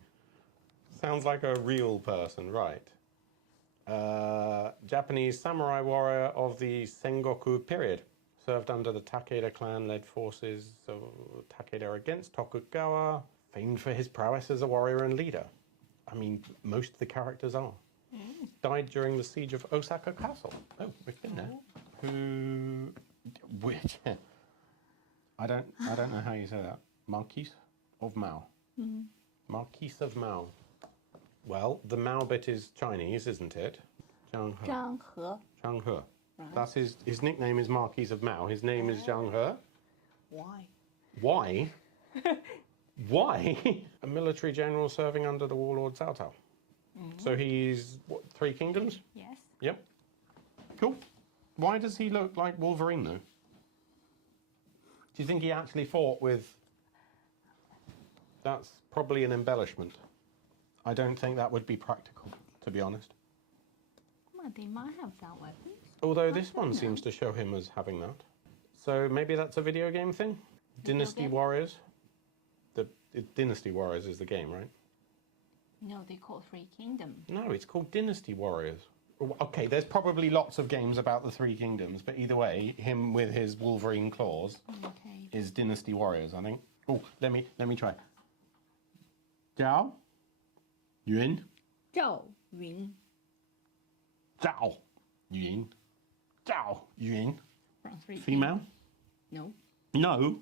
Sounds like a real person, right. Japanese samurai warrior of the Sengoku period. Served under the Takeda clan-led forces of Takeda against Tokugawa. Famed for his prowess as a warrior and leader. I mean, most of the characters are. Died during the siege of Osaka Castle. Oh, we've been there. Which? I don't know how you say that. Marquis of Mao. Marquis of Mao. Well, the Mao bit is Chinese, isn't it? Zhang He. Zhang He. Zhang He. Right. That's his nickname is Marquis of Mao. His name is Zhang He. Why? Why? Why? A military general serving under the warlord Cao Cao. So he's, what, 3 kingdoms? Yes. Yep. Cool. Why does he look like Wolverine, though? Do you think he actually fought with... That's probably an embellishment. I don't think that would be practical, to be honest. Well, they might have that weapon. Although this one seems to show him as having that. So maybe that's a video game thing? Dynasty game? Warriors? Dynasty Warriors is the game, right? No, they call 3 Kingdoms. No, it's called Dynasty Warriors. Okay, there's probably lots of games about the 3 kingdoms, but either way, him with his Wolverine claws is Dynasty Warriors, I think. Oh, let me try. Zhao Yun. Zhao Yun. Zhao Yun. Zhao Yun. From 3 Female? No. No.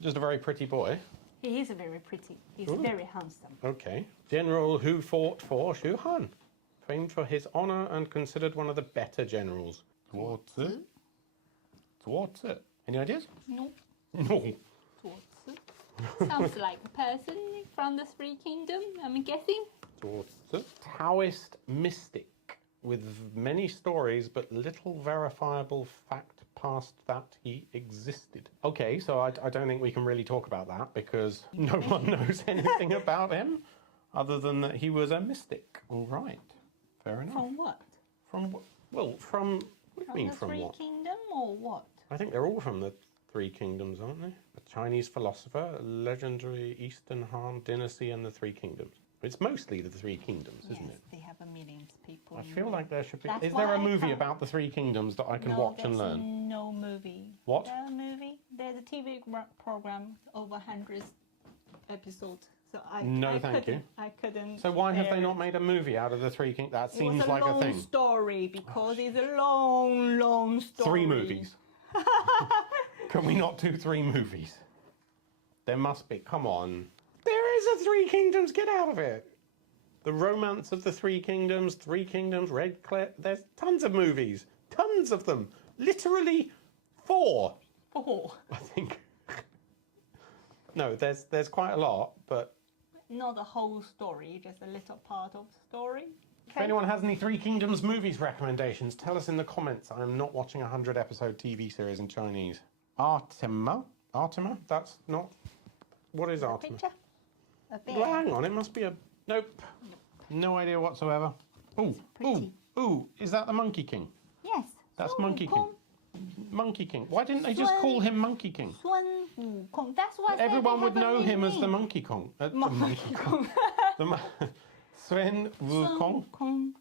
Just a very pretty boy. He is very pretty. He's very handsome. Okay. General who fought for Shu Han. Famed for his honor and considered one of the better generals. What's it? What's it? Any ideas? No. No. Sounds like a person from the 3 Kingdoms, I'm guessing. What's it? Taoist mystic with many stories but little verifiable fact past that he existed. Okay, so I don't think we can really talk about that because no one knows anything about him other than that he was a mystic. All right. Fair enough. From what? From, well, from, what do you mean the from 3 what? Kingdoms or what? I think they're all from the 3 kingdoms, aren't they? A Chinese philosopher, a legendary Eastern Han dynasty, and the 3 kingdoms. It's mostly the 3 kingdoms, isn't it? They have a million people. I feel like there should be... That's Is there a why I movie can't- about the 3 kingdoms that I can watch and learn? No movie. What? There's a movie. There's a TV program over 100 episodes. So No, thank you. I couldn't. So why have bear they not it. made a movie out of the 3 kingdoms? That seems It was like a long thing. story because it's a long story. 3 movies. Can we not do 3 movies? There must be. Come on. There is a 3 kingdoms. Get out of it. The Romance of the 3 Kingdoms, 3 Kingdoms, Red Cliff. There's tons of movies. Tons of them. Literally 4. 4. I think. No, there's quite a lot, but Not the whole story, just a little part of the story. if anyone has any 3 Kingdoms movies recommendations, tell us in the comments. I am not watching a 100-episode TV series in Chinese. Artima? Artima? That's not... What is Artima? Picture? A bear. Well, hang on, it must be a... Nope. No idea whatsoever. Ooh, pretty. ooh, is that the Monkey King? Yes. That's Sun Monkey King. Wukong. Monkey King. Why didn't they just call him Monkey King? Sun Wukong. That's what Everyone would know him as the Monkey Kong. The Monkey Kong. Swen Wukong. Wukong.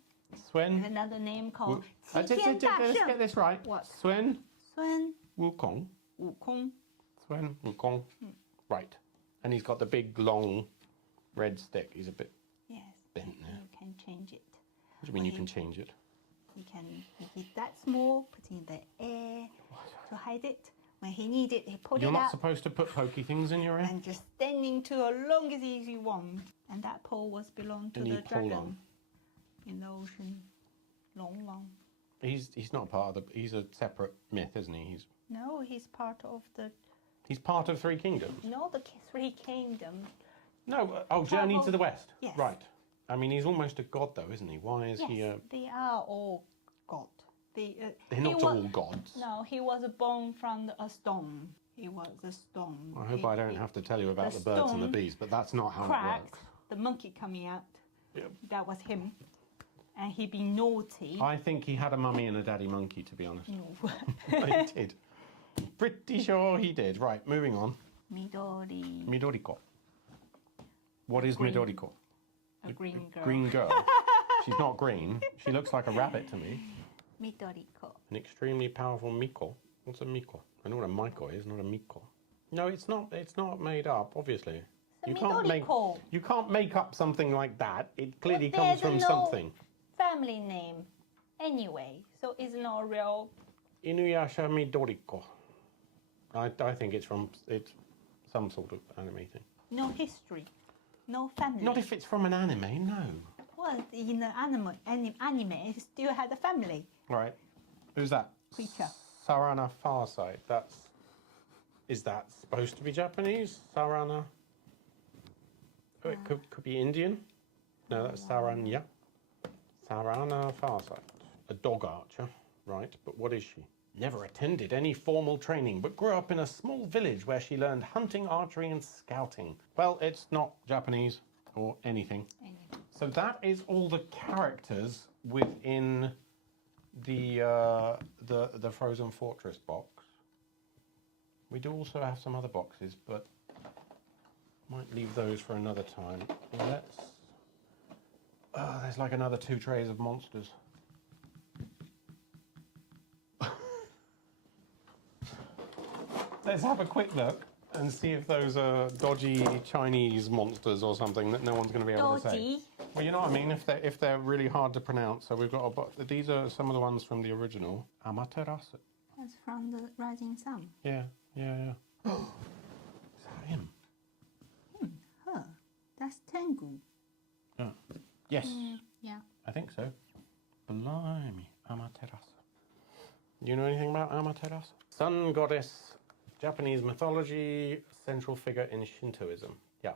Swen. There's another name called Let's get this right. What? Swen Sun Wukong. Wukong. Swen Wukong. Right. And he's got the big, long, red stick. He's a bit Yes. bent now. You can change it. What do you mean you can change it? He can make it that small, put in the air to hide it. When he needs it, he put You're it not out supposed to put pokey things in your ear? and just standing to as long as you want. And that pole was belonged to And you the pull dragon on. in the ocean. Long. He's not part of the... He's a separate myth, isn't he? No, he's part of the... He's part of 3 Kingdoms. No, the 3 Kingdoms. No, Journey Travel- to the West. Yes. Right. I mean, he's almost a god, though, isn't he? Why is Yes, he a... they are all God. They're he not wa- all gods. No, he was born from a stone. He was a stone. I hope I don't have to tell you about the birds and the stone bees, but that's not how it Cracked, works. the monkey coming out. Yep. That was him. And he be naughty. I think he had a mummy and a daddy monkey, to be honest. No. He did. Pretty sure he did. Right, moving on. Midori. Midoriko. What is Green. Midoriko? A green girl. Green girl. She's not green. She looks like a rabbit to me. Midoriko. An extremely powerful Miko. What's a Miko? I know what a Miko is, not a Miko. No, it's not. It's not made up. Obviously, It's a Midoriko. You can't make up something like that. It clearly But comes there's from no something. family name anyway, so it's not real. Inuyasha Midoriko. I think it's some sort of anime thing. No history. No family. Not if it's from an anime, no. Well, in the anime, it still had a family. Right. Who's that? Creature. Sarana Farsight. Is that supposed to be Japanese? Sarana Oh, it could be Indian. No, that's Saranya. Sarana Farsight. A dog archer, right? But what is she? Never attended any formal training, but grew up in a small village where she learned hunting, archery, and scouting. Well, it's not Japanese or anything. So that is all the characters within the Frozen Fortress box. We do also have some other boxes, but might leave those for another time. Let's. Oh, there's like another 2 trays of monsters. Let's have a quick look and see if those are dodgy Chinese monsters or something that no one's going to be able to say. Well, you know what I mean. If they're really hard to pronounce, so we've got these are some of the ones from the original. Amaterasu. That's from the Rising Sun. Yeah. Is that him? Huh. That's Tengu. Oh. Yes. Yeah. I think so. Blimey, Amaterasu. Do you know anything about Amaterasu? Sun goddess, Japanese mythology, central figure in Shintoism. Yeah.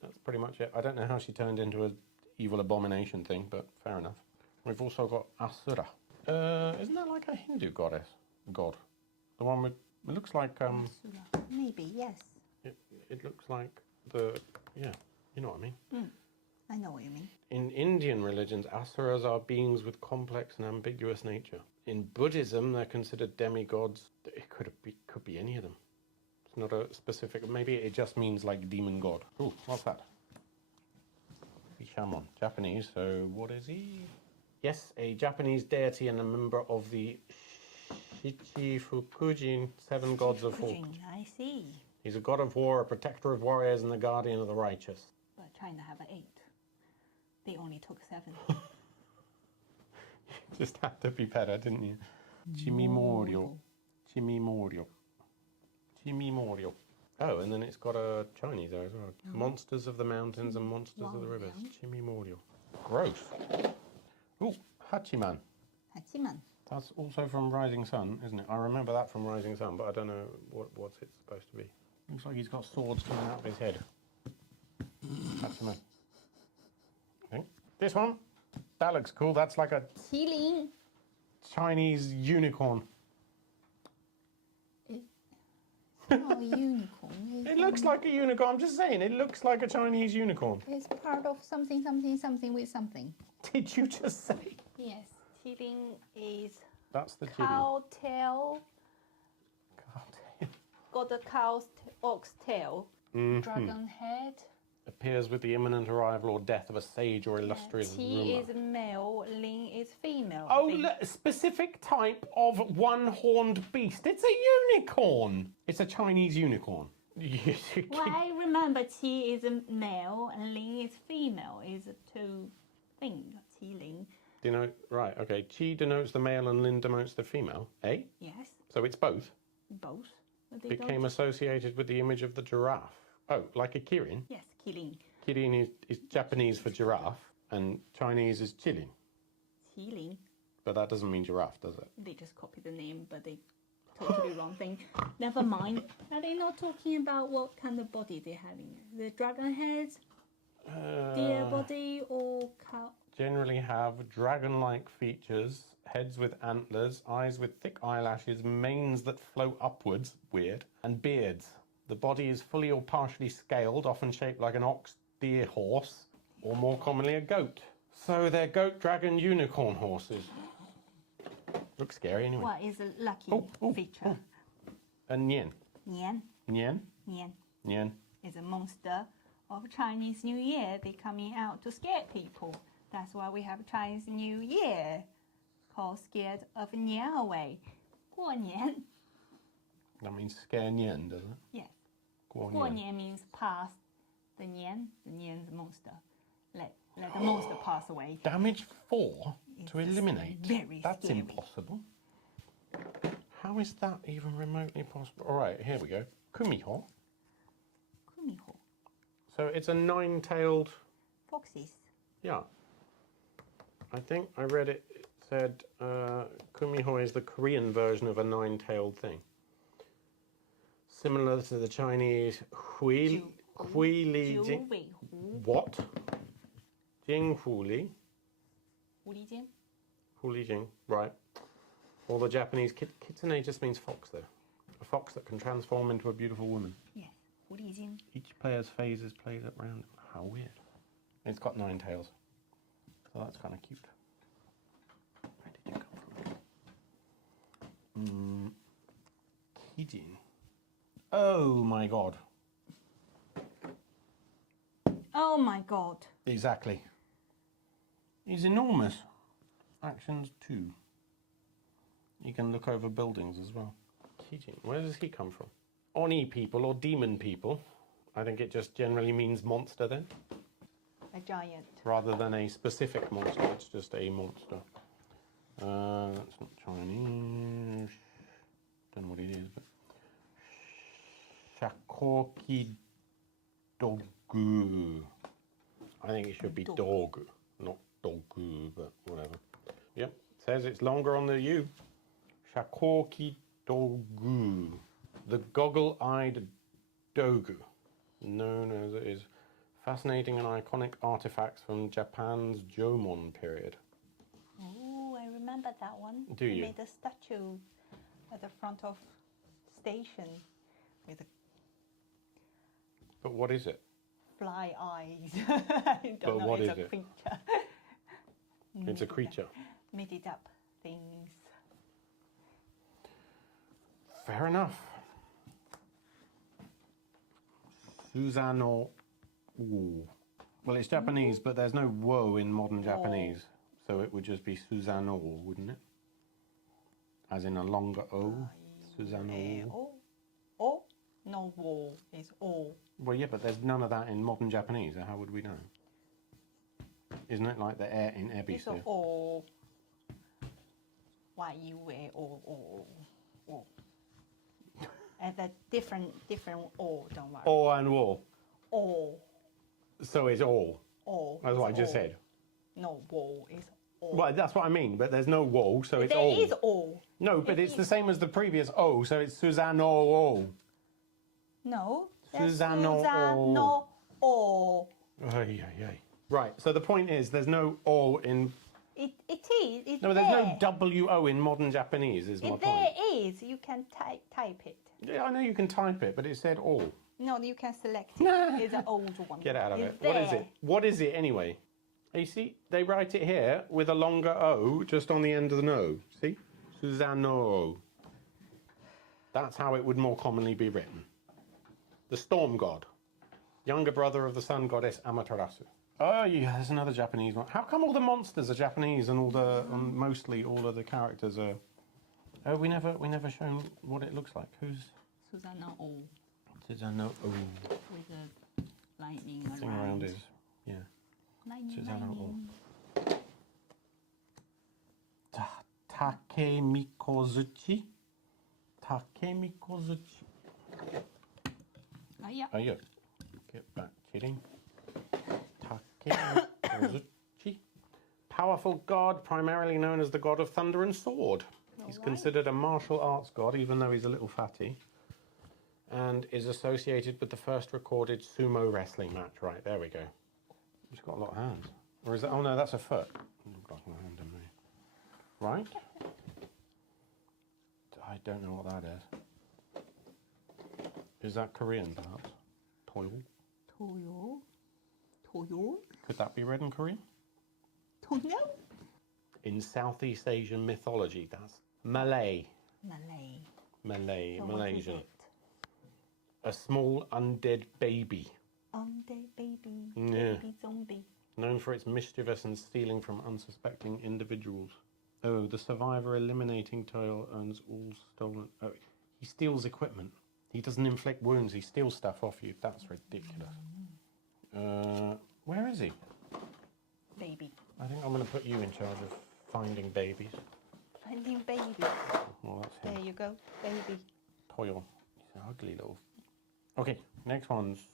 That's pretty much it. I don't know how she turned into an evil abomination thing, but fair enough. We've also got Asura. Isn't that like a Hindu goddess? God. The one with... It looks like... Asura. Maybe, yes. It looks like the... Yeah, you know what I mean. I know what you mean. In Indian religions, asuras are beings with complex and ambiguous nature. In Buddhism, they're considered demigods. It could be any of them. It's not a specific... Maybe it just means like demon god. Ooh, what's that? Shaman. Japanese, so what is he? Yes, a Japanese deity and a member of the Shichifukujin, 7 gods of fortune. I see. He's a god of war, a protector of warriors, and the guardian of the righteous. But China have 8. They only took 7. Just had to be better, didn't you? Chimimorio. Oh, and then it's got a Chinese there as well. Monsters of the mountains and monsters of the rivers. Chimimorio. Gross. Ooh, Hachiman. Hachiman. That's also from Rising Sun, isn't it? I remember that from Rising Sun, but I don't know what's it supposed to be. Looks like he's got swords coming out of his head. Hachiman. Okay. This one. That looks cool. That's like a Qilin. Chinese unicorn. Oh, unicorn. It looks like a unicorn. I'm just saying, it looks like a Chinese unicorn. It's part of something with something. Did you just say? Yes. Qilin is That's the cow tail. Got the ox tail. Dragon head. Appears with the imminent arrival or death of a sage or illustrious ruler. Qi is male, Ling is female. Oh, specific type of one-horned beast. It's a unicorn. It's a Chinese unicorn. Well, I remember Qi is a male and Ling is female. Is 2 things. Qi Ling. Right, okay. Qi denotes the male and Lin denotes the female. Eh? Yes. So it's both? Both. But they Became associated with the image of the giraffe. Oh, like a kirin? Yes, Qilin. Kirin is Japanese for giraffe, and Chinese is chilin. Qilin. But that doesn't mean giraffe, does it? They just copied the name, but they totally wrong thing. Never mind. Are they not talking about what kind of body they're having? The dragon heads, deer body, or cow? Generally have dragon-like features, heads with antlers, eyes with thick eyelashes, manes that float upwards, weird, and beards. The body is fully or partially scaled, often shaped like an ox, deer, horse, or more commonly a goat. So they're goat, dragon, unicorn horses. Looks scary anyway. What is a lucky feature? A Nian. Nian. Nian? Nian Nian. is a monster of Chinese New Year. They're coming out to scare people. That's why we have Chinese New Year, called Scared of Nian Away. 过年. That means scare Nian, doesn't it? Yes. 过年. 过年 means past the Nian's monster. Let the monster pass away. Damage 4 to eliminate. Very That's scary. impossible. How is that even remotely possible? All right, here we go. Kumiho. Kumiho. So it's a 9-tailed... Foxes. Yeah. I think I read it said Kumiho is the Korean version of a 9-tailed thing. Similar to the Chinese Hui Li Jing. 九尾狐， What? Jing Hu Li. 狐狸精。 Hu Li Jing. Right. Or the Japanese kitsune just means fox though. A fox that can transform into a beautiful woman. Yes，狐狸精。 Each player's phase is played at random. How weird. It's got 9 tails. So that's kind of cute. Where did you come from? Kijin. Oh my god. Oh my god. Exactly. He's enormous. Actions 2. You can look over buildings as well. Kijin. Where does he come from? Oni people or demon people. I think it just generally means monster then. A giant. Rather than a specific monster, it's just a monster. That's not Chinese. Don't know what it is, but Shakoki Dogu. I think it should be dog, not dogu, but whatever. Yep, says it's longer on the U. Shakoki Dogu. The goggle-eyed dogu, known as it is. Fascinating and iconic artifacts from Japan's Jomon period. Oh, I remember that one. Do you? They made a statue at the front of station with But what is it? fly eyes. I don't But know. what It's is a it? creature. It's a creature. Made it up things. Fair enough. Susano. Ooh. Well, it's Japanese, but there's no wo in modern Japanese. So it would just be Susano, wouldn't it? As in a longer O. Susano. O. O. No wo is O. Well, yeah, but there's none of that in modern Japanese. So how would we know? Isn't it like the air in Ebby? It's a O. Y-U-A O O O. And the different O, don't worry. O and wo. O. So it's all. O. That's what I just O. said. No, wo is O. Well, that's what I mean, but there's no wo, so it's There all. is O. No, but It it's the is- same as the previous O, so it's Susano O. No. there's Susano Susano O. Ay, ay, ay. Right, so the point is there's no O in... It is. It's No, there's there. no W-O in modern Japanese, is my There point. is. You can type it. Yeah, I know you can type it, but it said all. No, you can select it. It's an old one. Get out of It's it. What is there. it? What is it anyway? You see, they write it here with a longer O just on the end of the no. See? Susano. That's how it would more commonly be written. The storm god. Younger brother of the sun goddess Amaterasu. Oh, yeah, there's another Japanese one. How come all the monsters are Japanese and all the mostly all of the characters are? Oh, we never shown what it looks like. Who's Susano O Susano? Oh, with the lightning thing around. around is yeah. Lightning, Susano O. lightning. Takemikozuchi. Takemikozuchi. Ah, yeah. Oh, yeah. Get back, kidding. Takemikozuchi. Powerful god, primarily known as the god of thunder and sword. He's Alright. considered a martial arts god, even though he's a little fatty. And is associated with the first recorded sumo wrestling match. Right, there we go. He's got a lot of hands. Or is that? Oh no, that's a foot. Look like a hand to me. Right? I don't know what that is. Is that Korean, perhaps? Toil? Toyo. Toyo. Could that be read in Korean? Don't know. In Southeast Asian mythology, that's Malay. Malay. Malay, So what is Malaysian. it? A small undead baby, Undead baby. Yeah. Baby zombie. known for its mischievous and stealing from unsuspecting individuals. Oh, the survivor eliminating toil owns all stolen... Oh, he steals equipment. He doesn't inflict wounds, he steals stuff off you. That's ridiculous. Where is he? Baby. I think I'm going to put you in charge of finding babies. Finding baby. Well, that's him. There you go. Baby. Toil. He's an ugly little... Okay, next one's...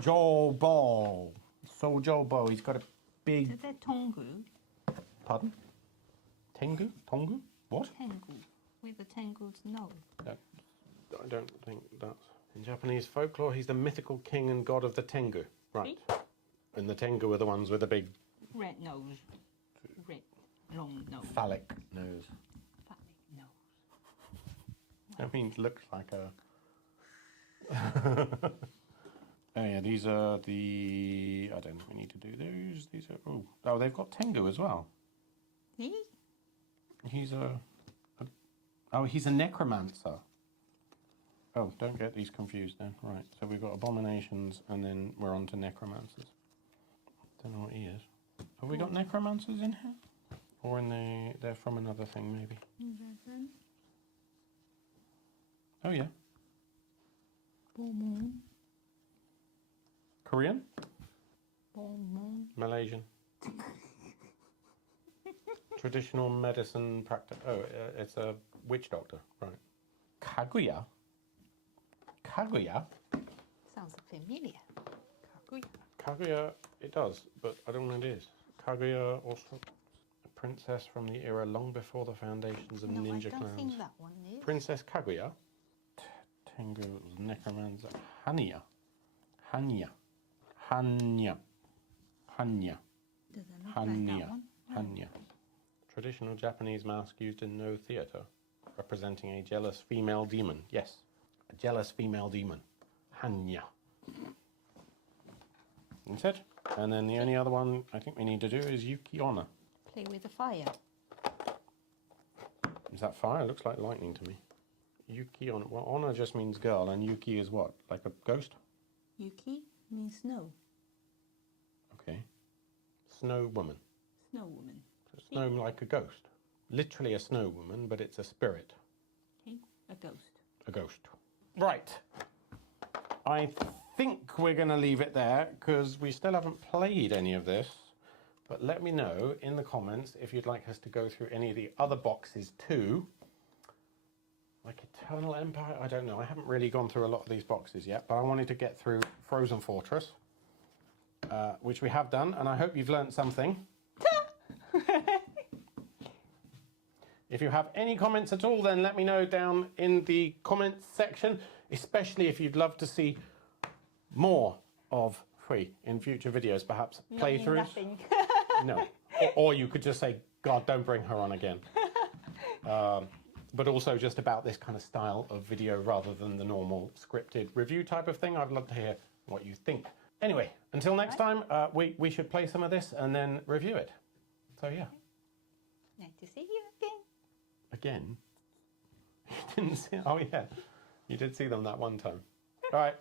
Sojobo. Sojobo. He's got a big... Is that Tongu? Pardon? Tengu? Tongu? What? Tengu. With the Tengu's nose. That, I don't think that's... In Japanese folklore, he's the mythical king and god of the Tengu. Right. And the Tengu are the ones with the big... red nose. Red, long nose. phallic nose. Phallic nose. I mean, looks like a... Oh yeah, these are the... I don't think we need to do those. These are... Oh, they've got Tengu as well. See? He's he's a necromancer. Oh, don't get these confused then. Right, so we've got abominations and then we're on to necromancers. Don't know what he is. Have we got necromancers in here? Or they're from another thing maybe? Oh yeah. Korean? Malaysian. Traditional medicine practice. Oh, it's a witch doctor, right. Kaguya? Kaguya? Sounds familiar. Kaguya. Kaguya, it does, but I don't know what it is. Kaguya, also a princess from the era long before the foundations of ninja I don't clans. think that one is. Princess Kaguya? Tengu, necromancer. Hanya. Hanya. Hanya. Hanya. Doesn't look like Hanya. that one. Hanya. Traditional Japanese mask used in no theatre, representing a jealous female demon. Yes, a jealous female demon. Hanya. That's it. And then the only other one I think we need to do is Yuki Onna. Play with the fire. Is that fire? It looks like lightning to me. Yuki Onna. Well, Onna just means girl, and Yuki is what? Like a ghost? Yuki means snow. Okay. Snow woman. Snow woman. Snow like a ghost. Literally a snow woman, but it's a spirit. Okay, a ghost. A ghost. Right. I think we're going to leave it there because we still haven't played any of this. But let me know in the comments if you'd like us to go through any of the other boxes too. Like Eternal Empire, I don't know. I haven't really gone through a lot of these boxes yet, but I wanted to get through Frozen Fortress, which we have done, and I hope you've learned something. If you have any comments at all, then let me know down in the comments section, especially if you'd love to see more of Free in future videos, perhaps playthroughs. Nothing. No. Or you could just say, God, don't bring her on again. But also just about this kind of style of video rather than the normal scripted review type of thing. I'd love to hear what you think. Anyway, until next time, we should play some of this and then review it. So yeah. Nice to see you again. Again? You didn't see... Oh yeah, you did see them that one time. All right.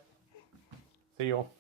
See you all.